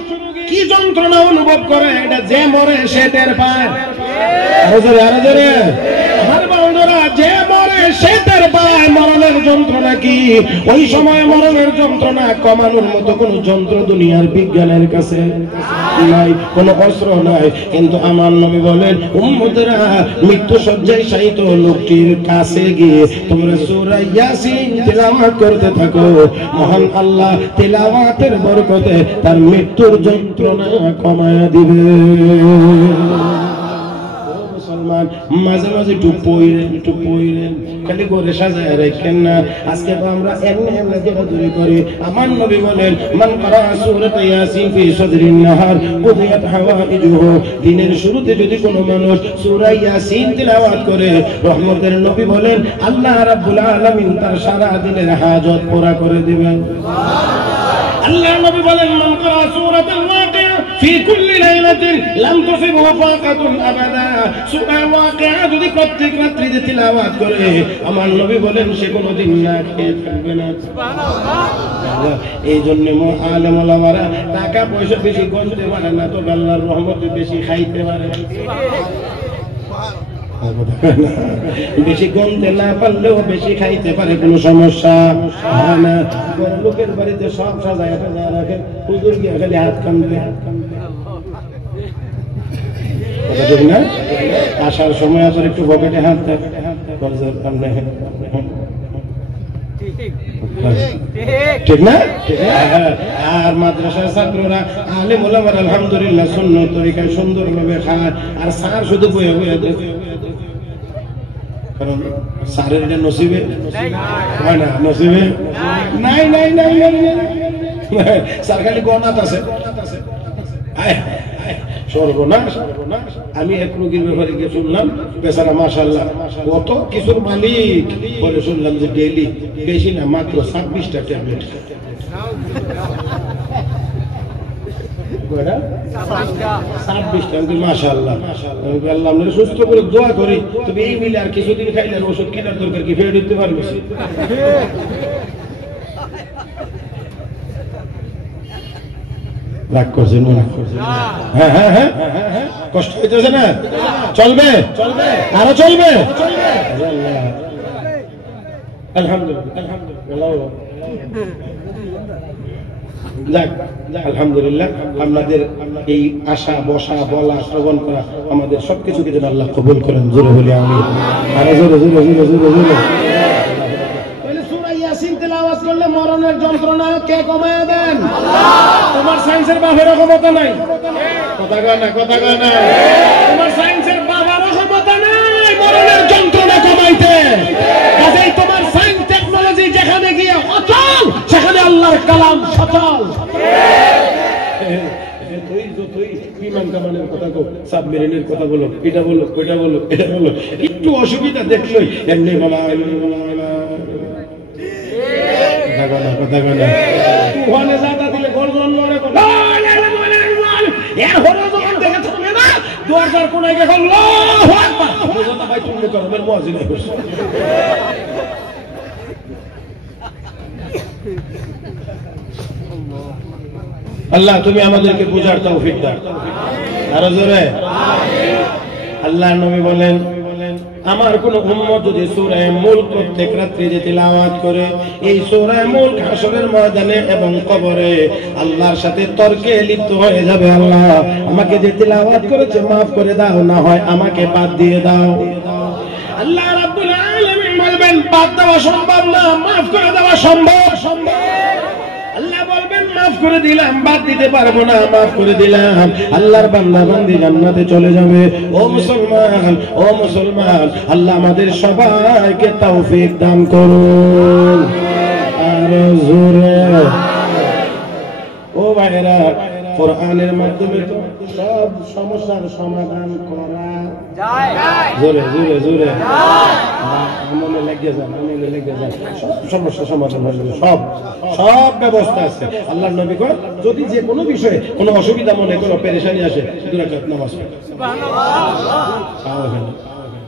কি যন্ত্রণা অনুভব করে, এটা যে মরে সে টের পায়। আরো জোরে, আরো জোরে। আমার বন্ধুরা, যে মরে সে টের পায় মরণের যন্ত্রণা কি। ওই সময় মরণের যন্ত্রণা কমানোর মতো কোন যন্ত্র দুনিয়ার বিজ্ঞানের কাছে নাই, কোন অস্ত্র নাই। কিন্তু আমার নবী বলেন, উম্মতেরা, মৃত্যু শয্যায় শায়িত লোকটির কাছে গিয়ে তোমরা সূরা ইয়াসিন তিলাওয়াত করতে থাকো, মহান আল্লাহ তিলাওয়াতের বরকতে তার মৃত্যুর যন্ত্রণা কমায়া দিবে। মুসলমান, মাঝে মাঝে একটু পইরেন, খালি করে সাজায় রাখেন না। আজকে তো আমরা এমনি এমনি জোরাজুরি করি। আমার নবী বলেন, মান ক্বারা সূরাত ইয়াসিন ফি সাদরিন নাহার কুদিয়াত হাওয়াইজুহু, দিনের শুরুতে যদি কোনো মানুষ সূরা ইয়াসিন তিলাওয়াত করে, রহমতের নবী বলেন আল্লাহ রাব্বুল আলামিন তার সারা দিনের হাজত পুরা করে দিবেন। আল্লাহ নবী বলেন, মান ক্বারা সূরাতাল ওয়াকিয়া ফি কুল্লি লাইলাতিন লাম তুসিবহু ফাকাতুন আবাদা, সূরা ওয়াকিয়া যদি প্রত্যেক রাত্রিতে তিলাওয়াত করে, আমার নবী বলেন সে কোনোদিন না খেয়ে থাকবে না। সুবহানাল্লাহ। এই জন্য আলেম ওলামারা টাকা পয়সা বেশি গুনতে পারে না, তো আল্লাহর রহমতে বেশি খাইতে পারে। বেশি গুনতে না পারলেও বেশি খাইতে পারে, কোনো সমস্যা হয় না। লোকের বাড়িতে সব সাজায় রাখে, হুজুর গিয়ে খালি হাত কামড়ে, ঠিক না? আসার সময় আসার একটু পকেটে হাত থাকে, ঠিক না? আর মাদ্রাসার ছাত্ররা আলেম ওলামার আলহামদুলিল্লাহ সুন্নাত তরিকায় সুন্দরভাবে খায়, আর স্যার শুধু বয়ে বয়ে দেখে। কারণ স্যারের এটা নসিবে হয় না, নসিবে নাই নাই নাই নাই। স্যার খালি গনাত আছে। সর্বনাশ। আমি এক রোগীর ব্যাপারে গিয়ে শুনলাম, বেচারা মাশাআল্লাহ কত কিছুর মালিক, বলে শুনলাম যে ডেইলি বেশি না মাত্র 26টা ট্যাবলেট। 26টা, মাশাআল্লাহ। আল্লাহ আপনাকে সুস্থ করে দোয়া করি। তবে এই মিলে আর কিছুদিন খাইলে ওষুধ কেনার দরকার কি, ফেরত দিতে পারবে? রাগ করছেন, হ্যাঁ হ্যাঁ হ্যাঁ, কষ্ট হইতেছে না? চলবে, আরো চলবে। আলহামদুলিল্লাহ, আপনাদের এই আশা বসা বলা শ্রবণ করা আমাদের সবকিছুকে যেন আল্লাহ কবুল করেন। জোরে বলি আমি, আরো জোরে জোরে জোরে জোরে জোরে। মরণের যন্ত্রণা কে কমায় দেন? তোমার সায়েন্সের বাপেরও ক্ষমতা নাই। কথা কয় না, কথা কয় না। তোমার সায়েন্সের বাবারও ক্ষমতা নাই মরণের বানাইতে। কাজেই তোমার সায়েন্স টেকনোলজি যেখানে গিয়ে অচল, সেখানে আল্লাহর কালাম সচল। বিমান কামানের কথা বলো, সাবমেরিনের কথা বলো, এটা বলো, ওইটা বলো, এটা বলো, একটু অসুবিধা দেখলোই এমনি বলা কথা বলে ওখানে জায়গা দিলে গর্জন লড়ে এর হলো যখন দেখে থামে না, দরজার কোনায় গিয়ে আল্লাহু আকবার বোঝাটা ভাই তুমি করো, আমার মুয়াজ্জিন করছে। আল্লাহ তুমি আমাদেরকে বুঝার তৌফিক দাও, আরো জোরে আমিন। আল্লাহর নবী বলেন, আমার কোন উম্মত যদি সূরা মুলক প্রত্যেক রাত্রে যে তিলাওয়াত করে, এই সূরা মুলক হাশরের ময়দানে এবং কবরে আল্লাহর সাথে তর্কে লিপ্ত হয়ে যাবে। আল্লাহ আমাকে যে তিলাওয়াত করেছে মাফ করে দাও, না হয় আমাকে বাদ দিয়ে দাও। আল্লাহ রাব্বুল আলামিন বলবেন বাদ দেওয়া সম্ভব না, মাফ করে দেওয়া সম্ভব। আল্লাহ বলবেন মাফ করে দিলাম, বাদ দিতে পারবো না, মাফ করে দিলাম। আল্লাহর বান্দা বান্দি জান্নাতে চলে যাবে। ও মুসলমান, ও মুসলমান, আল্লাহ আমাদের সবাইকে তৌফিক দান করুন, আর জোরে। ও ভাইরা, কোরআনের মাধ্যমে তো সব সমস্যার সমাধান করা যায়। জোরে জোরে জোরে আমলে লেগে যান, আমলে লেগে যান, সব সমস্যা সমাধান হয়ে যাবে। সব সব ব্যবস্থা আছে। আল্লাহর নবী কয় যদি যে কোনো বিষয়ে কোনো অসুবিধা মনে করো, পেরেশানি আসে, 2 রাকাত নামাজ পড়ো, সুবহানাল্লাহ।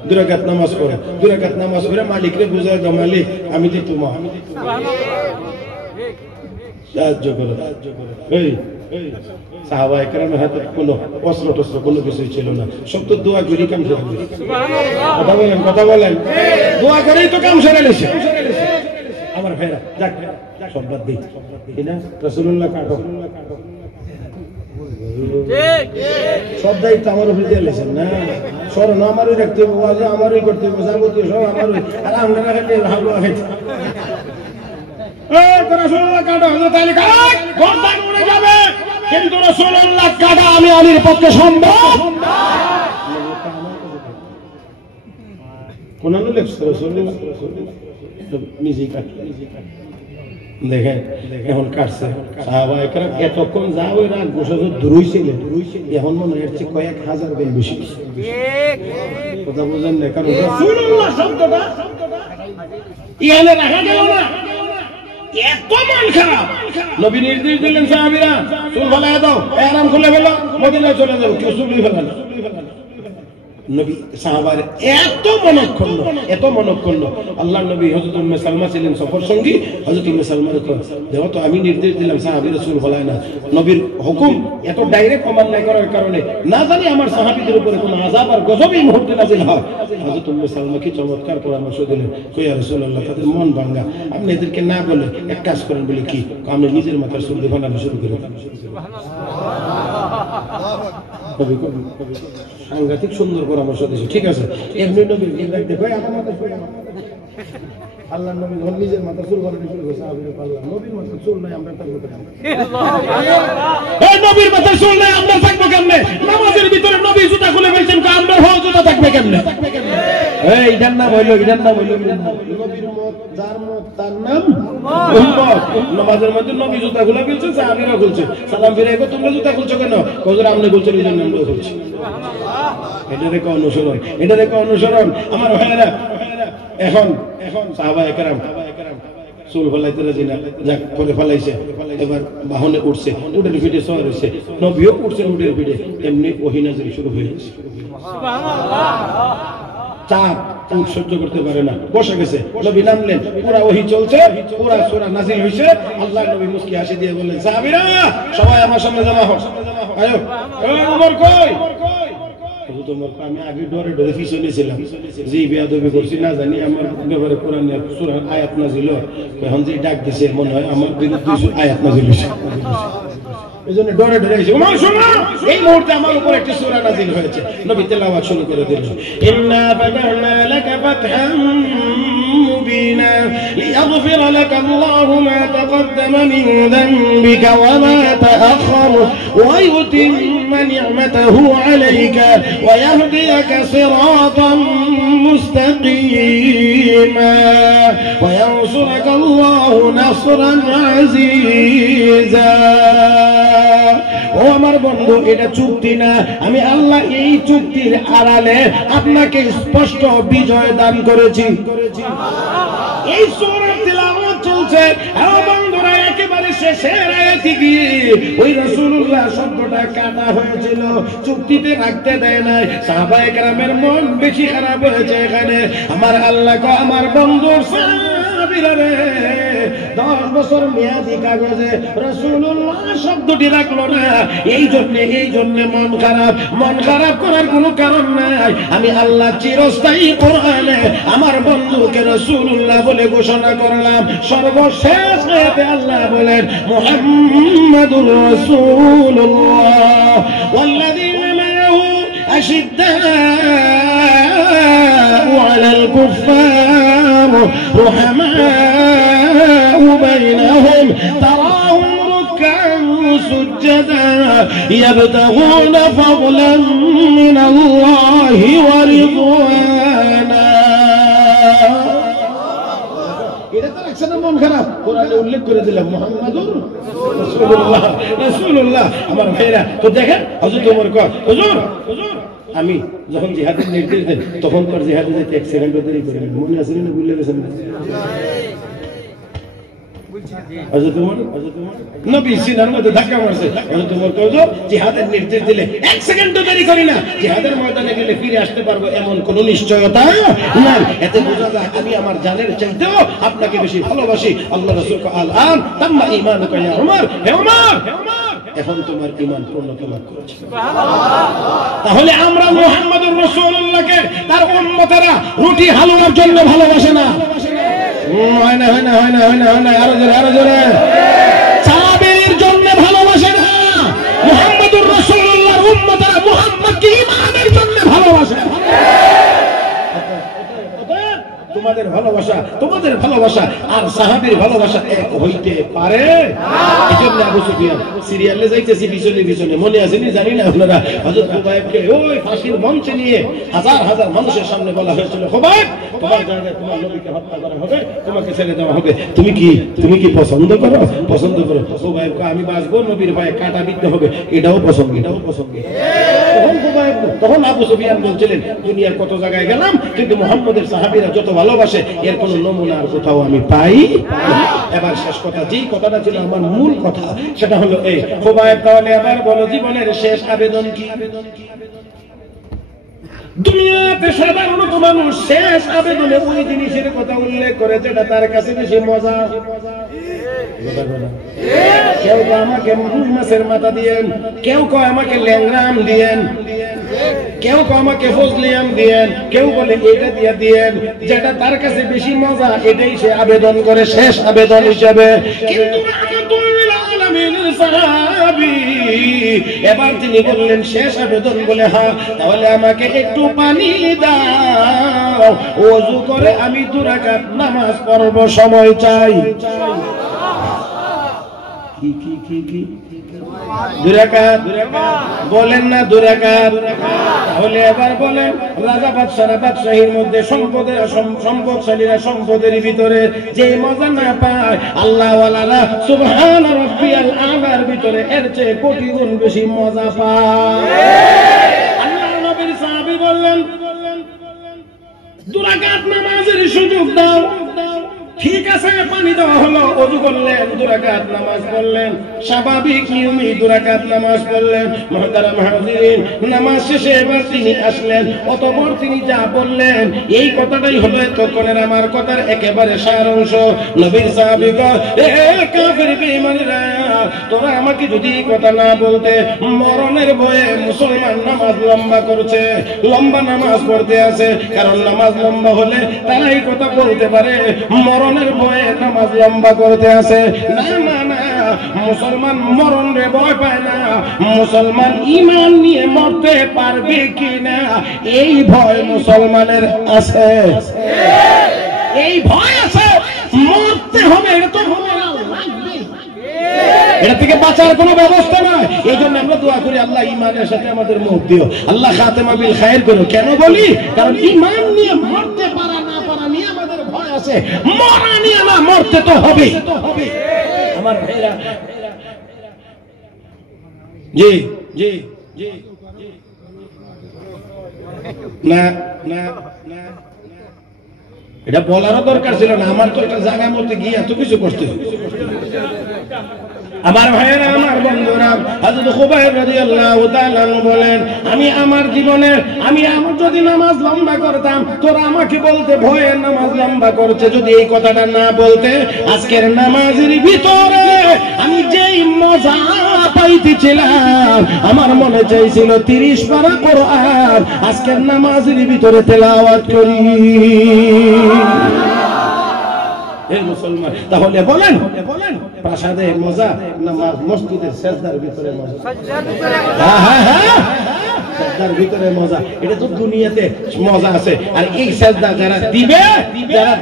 2 রাকাত নামাজ পড়ে, 2 রাকাত নামাজ পড়ে মালিকরে বুঝায় দাও, মালিক আমি যে তোমার সাহায্য করো। এই সাহাবায়ে কেরামের হাতে কোনো অস্ত্র টস্ত্র কোনো কিছুই ছিল না, সব তো দোয়া করি কাম সেরে নিয়েছে। কথা বলেন, কথা বলেন, দোয়া করেই তো কাম সেরে নিয়েছে। আমার ভাইরা যাক সব বাদ দিই, না রাসূলুল্লাহ কাটো সব দায়িত্ব আমার উপরে দিয়ে লেছেন না, স্মরণ আমারই রাখতে হবে, ওয়াজ আমারই করতে হবে, যাবতীয় সব আমারই। আর আমরা রাখতে হাবুয়া খাইতে রাসূলুল্লাহ কাটো, হযরত আলী কাট গর্দান উড়ে যাবে, কিন্তু রাসূলুল্লাহ কাটা আমি আলীর পক্ষে সম্ভব। কোন লেখছে রাসূলুল্লাহ নিজেই কাটে। দেখেন এখন কাটছে সাহাবায়ে কেরাম এতক্ষণ যাও এরা গোসল দূরইছিলেন, এখন মনে হচ্ছে কয়েক হাজার গুণ বেশি। কথা বুঝেন না, কারণ রাসূলুল্লাহ শব্দটা ইয়ানে রাখা গেল না, এত মন খারাপ। নবী নির্দেশ দিলেন সাহাবীরা চুল ফালায় দাও, আরাম খুলে ফেলো, মদিনায় চলে যাও, কেউ চুলই ফেলে না। নবী সাহাবার এত মনক্ষুণ্ণ, এত মনক্ষুণ্ণ। আল্লাহর নবী হযরত উম্মে সালমা ছিলেন সফর সঙ্গী। হযরত উম্মে সালমা দেখো তো আমি নির্দেশ দিলাম সাহাবীরা চুল ফলায় না, নবীর হুকুম এত ডাইরেক্ট অমান্য করার কারণে না জানি আমার সাহাবীদের উপরে কোনো আযাব আর গজব এই মুহূর্তে নাযিল হয়। হযরত উম্মে সালমা কি চমৎকার পরামর্শ দিলেন, কই ইয়া রাসূলুল্লাহ তাদের মন ভাঙা, আপনি এদেরকে না বলে এক কাজ করেন। বলে কি? আপনি নিজের মাথার চুল ফালানো শুরু করেন। সাংঘাতিক সুন্দর পরামর্শ দিয়েছে, ঠিক আছে। এমনি নবীর দেখো আমার মাথা আল্লাহ নবী যখন নিজের মাথা চুল বানানো শুরু করেছে, নবীর মাথা চুল নাই, আমরা থাকবো কেমনে? এই নবীর মাথা চুল নাই, আমরা থাকবো কেমনে? নামাজের ভিতরে নবী জুতা খুলে ফেলছেন, আমরা হওয়া জুতা থাকবে কেমনে? এই এটার নাম হইলো, এটার নাম হইলো নবীর মত, যার মত তার নাম উম্মত। নামাজের মধ্যে নবী জুতা খুলে ফেলছেন, সাহাবীরা খুলছে, সালাম ফিরে গো তোমরা জুতা খুলছো কেন? কজরা আপনি খুলছেন, এই জন্য আমরা খুলছি। এটা রেখে অনুসরণ, এটা রেখে অনুসরণ। আমার ভাইয়েরা এখন সাহাবায়ে কেরাম চুল ফলাইতে রাজি না, যাক পরে ফলাইছে, এবার বাহনে উঠছে, উটের পিঠে সওয়ার হইছে, নবীও উঠছেন উটের পিঠে, এমনি ওহী নাযিল শুরু হয়ে গেছে। চাপ উট সহ্য করতে পারে না, বসে গেছে, নবী নামলেন, পুরা ওহী চলছে, পুরা সূরা নাযিল হইছে। আল্লাহর নবী মুস্কি হাসি দিয়ে বললেন, সাহাবীরা সবাই আমার সামনে জমা হও, আয়ো। এই ওমর কই? আমি আগে ডরে ডরে পিছনে ছিলাম, যে বেয়াদবি করছি না জানি আমার ব্যাপারে কোরআনের সূরা আয়াত নাযিল, এখন যে ডাক দিছে মনে হয় আমার বিরুদ্ধে আয়াত নাযিল হইছে, এজন্য ডরে ডরে এসে ওমর শোনো, এই মুহূর্তে আমার উপর একটা সূরা নাযিল হয়েছে। নবী তেলাওয়াত শুরু করে দিলেন, ইন্না ফাতাহনা লাকা ফাতহাম মুবিনা লিয়াগফিরা লাকা আল্লাহু মা তাকদ্দামা মিন যামবিকা ওয়া মা তাআখার ওয়া ইউতিম্মা نعمته عليك ويهديك صراطا مستقيما وينصرك الله نصرا عزيزا ও আমার বন্ধু এটা চুক্তি না আমি আল্লাহ এই চুক্তির আড়ালে আপনাকে স্পষ্ট বিজয় দান করেছি এই সূরা তিলাওয়াত চলছে আর বন্ধুরা একেবারে শেষের আয়াতে গিয়ে ওই রাসূলুল্লাহ শব্দটা কাটা হয়েছিল চুক্তিতে রাখতে দেয় নাই সাহাবায়ে কেরামের মন বেশি খারাপ হয়েছে এখানে আমার আল্লাহ কো আমার বন্ধুর সাহাবীরা রে 10 বছর মেয়াদি কাগজে রাসূলুল্লাহ শব্দটি রাখলো না এই জন্য মন খারাপ করার কোনো কারণ নাই আমি আল্লাহ চিরস্থায়ী কোরআনে আমার বন্ধুকে রাসূলুল্লাহ বলে ঘোষণা করলাম সর্বশেষ আয়াতে আল্লাহ বলেন মুহাম্মাদুর রাসূলুল্লাহ ওয়াল্লাযীনা মা'আহু আশিদ্দাউ আলাল কুফফার রুহামাউ বাইনাহুম তারাহুম রুকআন সুজ্জাদা ইয়াবতাগুনা ফাদলান মিনাল্লাহি ওয়া রিদওয়ানা এটা তো একসাথে মন খারাপ কোরআনে উল্লেখ করে দিলাম মুহাম্মাদুর রাসূলুল্লাহ আমার ভাইরা তো দেখেন হযরত ওমর কয় হুজুর আমি যখন জিহাদের নির্দেশ দেন তখন তো জিহাদে যেতে এক সেকেন্ড দেরি করি মনে আছে না ভুলে গেছেন হযরত ওমর নবী সিনার মধ্যে ধাক্কা মারছে হযরত ওমর কয় জিহাদের নির্দেশ দিলে এক সেকেন্ড দেরি করি না জিহাদের ময়দানে গেলে ফিরে আসতে পারবো এমন কোনো নিশ্চয়তা নাই এতে বোঝা যায় আমি আমার জানের চাইতেও আপনাকে বেশি ভালোবাসি আল্লাহ রাসূল আল-আন তাম্মা ঈমানুকা ইয়া ওমর হে ওমর এখন তোমার ঈমান পূর্ণতা লাভ করেছে সুবহানাল্লাহ তাহলে আমরা মুহাম্মদুর রাসূলুল্লাহকে তার উম্মতেরা রুটি হালুয়ার জন্য ভালোবাসে না হয় না আরো জোরে সাহাবীর জন্য ভালোবাসে না মুহাম্মদুর রাসূলুল্লাহর উম্মতেরা মুহাম্মদকে ঈমানের জন্য ভালোবাসে তোমাদের ভালোবাসা আর সাহাবীর ভালোবাসা এক হইতে পারে এজন্য আবু সুফিয়ান সিরিয়ালে যাইতেছি পিছনে মনে আছে নি জানি না আপনারা হযরত খুবাইবকে ওই ফাঁসির মঞ্চে নিয়ে হাজার মানুষের সামনে বলা হয়েছিল খুবাইব তোমার জায়গায় তোমার নবীকে হত্যা করা হবে তোমাকে ছেড়ে দেওয়া হবে তুমি কি পছন্দ করো খুবাইব কয় আমি বাঁচবো নবীর পায়ে কাঁটা বিদ্ধ হবে এটাও পছন্দ তখন আবু সুফিয়ান বলছিলেন দুনিয়ার কত জায়গায় গেলাম কিন্তু মুহাম্মদের সাহাবীরা যত ভালোবাসে এর কোন নমুনা আর কোথাও আমি পাই এবার শেষ কথা যেই কথাটা ছিল আমার মূল কথা সেটা হলো এই খুবাইব তাহলে এবার বলো জীবনের শেষ আবেদন কি দুনিয়াতে সাধারণত মানুষ শেষ আবেদনে ওই জিনিসের কথা উল্লেখ করে যেটা তার কাছে বেশি মজা কেউ কয় আমাকে মাছের মাথা দিয়েন কেউ কয় আমাকে ল্যাংরাম দিয়েন কেউ কয় আমাকে ফজলিয়াম দিয়েন কেউ বলে এটা দিয়েন যেটা তার কাছে বেশি মজা এটাই সে আবেদন করে শেষ আবেদন হিসেবে কিন্তু এবার তিনি বললেন শেষ আবেদন বলে হ্যাঁ তাহলে আমাকে একটু পানি দাও ওযু করে আমি 2 রাকাত নামাজ পড়ব সময় চাই কি 2 রাকাত বলেন না 2 রাকাত তাহলে এবার বলেন রাজা বাদশাহীর মধ্যে সম্পদশালীরা সম্পদের ভিতরে যে মজা না পায় আল্লাহ ওয়ালারা সুবহান রাব্বিয়াল আলার ভিতরে এর চেয়ে কোটি গুণ বেশি মজা পায় আল্লাহ নবীর সাহাবী বললেন 2 রাকাত নামাজের সুযোগ দাও ঠিক আছে পানি দেওয়া হলো ওযু করলেন 2 রাকাত নামাজ পড়লেন স্বাভাবিক নিয়মে 2 রাকাত নামাজ পড়লেন মুহতারাম হাজিরিন নামাজ শেষে এবার তিনি আসলেন অতঃপর তিনি যা বললেন এই কথাটাই হলো তখনের আমার কথার একেবারে সার অংশ নবীর সাহাবীগণ এ কাফের বেঈমানরা তোরা আমাকে যদি এই কথা না বলতে মরণের ভয়ে মুসলমান নামাজ লম্বা করছে লম্বা নামাজ পড়তে আছে কারণ নামাজ লম্বা হলে তারা এই কথা বলতে পারে মরণের ভয়ে নামাজ লম্বা করতে আছে না মুসলমান মরণ রে ভয় পায় না মুসলমান ঈমান নিয়ে মরতে পারবে কিনা এই ভয় মুসলমানের আছে এই ভয় আছে মরতে হবে এটা তো হবে না এটা থেকে বাঁচার কোনো ব্যবস্থা নাই এইজন্য আমরা দোয়া করি আল্লাহ ঈমানের সাথে আমাদের মুখ দিও, আল্লাহ খাতেমা বিল খায়ের করো। কেন বলি? কারণ ঈমান নিয়ে মরতে পারা না পারা নিয়ে আমাদের ভয় আছে, মরা নিয়ে না, মরতে তো হবে। আমার ভাইরা, জি জি জি না না না, এটা বলারও দরকার ছিল না, আমার তো একটা জায়গা মতো গিয়ে এত কিছু করতে হবে। আমার ভাইয়েরা, আমার বন্ধুরা, হযরত খুবাইব রাদিয়াল্লাহু তাআলা বলেন, আমি আমার জীবনের আমার যদি নামাজ লম্বা করতাম, তোরা আমাকে বলতে ভয়ের নামাজ লম্বা করছে। যদি এই কথাটা না বলতে, আজকের নামাজের ভিতরে আমি যেই মজা পাইতেছিলাম, আমার মনে চাইছিল 30 পারা কোরআন আজকের নামাজের ভিতরে তেলাওয়াত করি। মুসলমান, তাহলে বলেন প্রাসাদে মজা না মসজিদের সেজদার ভিতরে মজা? সেজদার ভিতরে মজা, এটা তো দুনিয়াতে মজা আছে। আর এই সেজদা যারা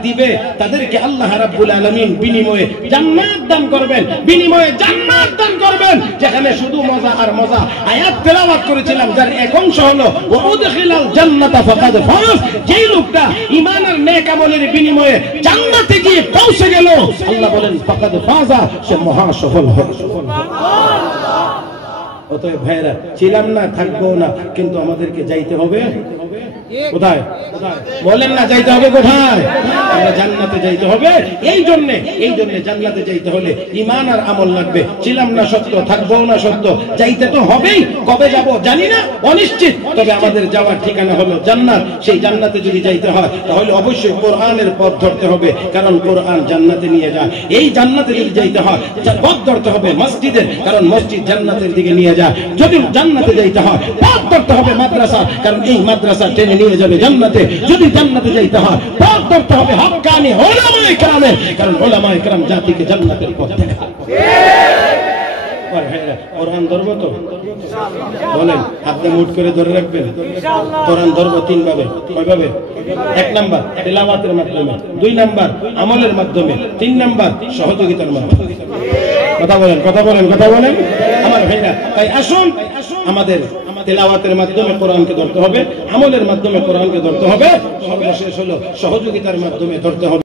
দিবে তাদেরকে আল্লাহ রাব্বুল আলামিন বিনিময়ে জান্নাত দান করবেন, বিনিময়ে জান্নাত দান করবেন, যেখানে শুধু মজা আর মজা। আয়াত তেলাওয়াত করেছিলাম, যার এক অংশ হলো ওয়া উদখিলাল জান্নাতা ফাকাদ ফাজ। যেই লোকটা ঈমান আর নেক আমলের বিনিময়ে জান্নাতে গিয়ে পৌঁছে গেল, আল্লাহ বলেন ফাকাদ ফাজা, সে মহা সফল হলো। অতএব ভাইরা, ছিলাম না, থাকবো না, কিন্তু আমাদেরকে যাইতে হবে কোথায়? বলেন না, যাইতে হবে কোথায়? আমরা জান্নাতে যাইতে হবে। এই জন্য জান্নাতে যাইতে হলে ঈমান আর আমল লাগবে। ছিলাম না সত্য, থাকবো না সত্য, যাইতে তো হবেই। কবে যাব জানি না, অনিশ্চিত, তবে আমাদের যাওয়ার ঠিকানা হলো জান্নাত। সেই জান্নাতে যদি যাইতে হয়, তাহলে অবশ্যই কোরআনের পথ ধরতে হবে, কারণ কোরআন জান্নাতে নিয়ে যায়। এই জান্নাতে যদি যাইতে হয়, পথ ধরতে হবে মসজিদের, কারণ মসজিদ জান্নাতের দিকে নিয়ে যায়। যদি জান্নাতে যাইতে হয়, পথ ধরতে হবে মাদ্রাসা, কারণ এই মাদ্রাসা টেনে নিয়ে যাবে জান্নাতে। যদি জান্নাতে যাইতে হয়, পথ ধরতে হবে হক্কানি উলামায়ে কেরামের, কারণ উলামায়ে কেরাম জাতিকে জান্নাতের পথ দেখায়। কোরআন ধরবো তো? বলেন, হাতে মুঠ করে ধরে রাখবেন। কোরআন ধরবো 3 ভাবে। কয়ভাবে? 1 নাম্বার তেলাওয়াতের মাধ্যমে, 2 নাম্বার আমলের মাধ্যমে, 3 নাম্বার সহযোগিতার মাধ্যমে। কথা বলেন আমার ভাইরা। তাই আসুন, আমাদের তেলাওয়াতের মাধ্যমে কোরআনকে ধরতে হবে, আমলের মাধ্যমে কোরআনকে ধরতে হবে, সর্বশেষ হলো সহযোগিতার মাধ্যমে ধরতে হবে।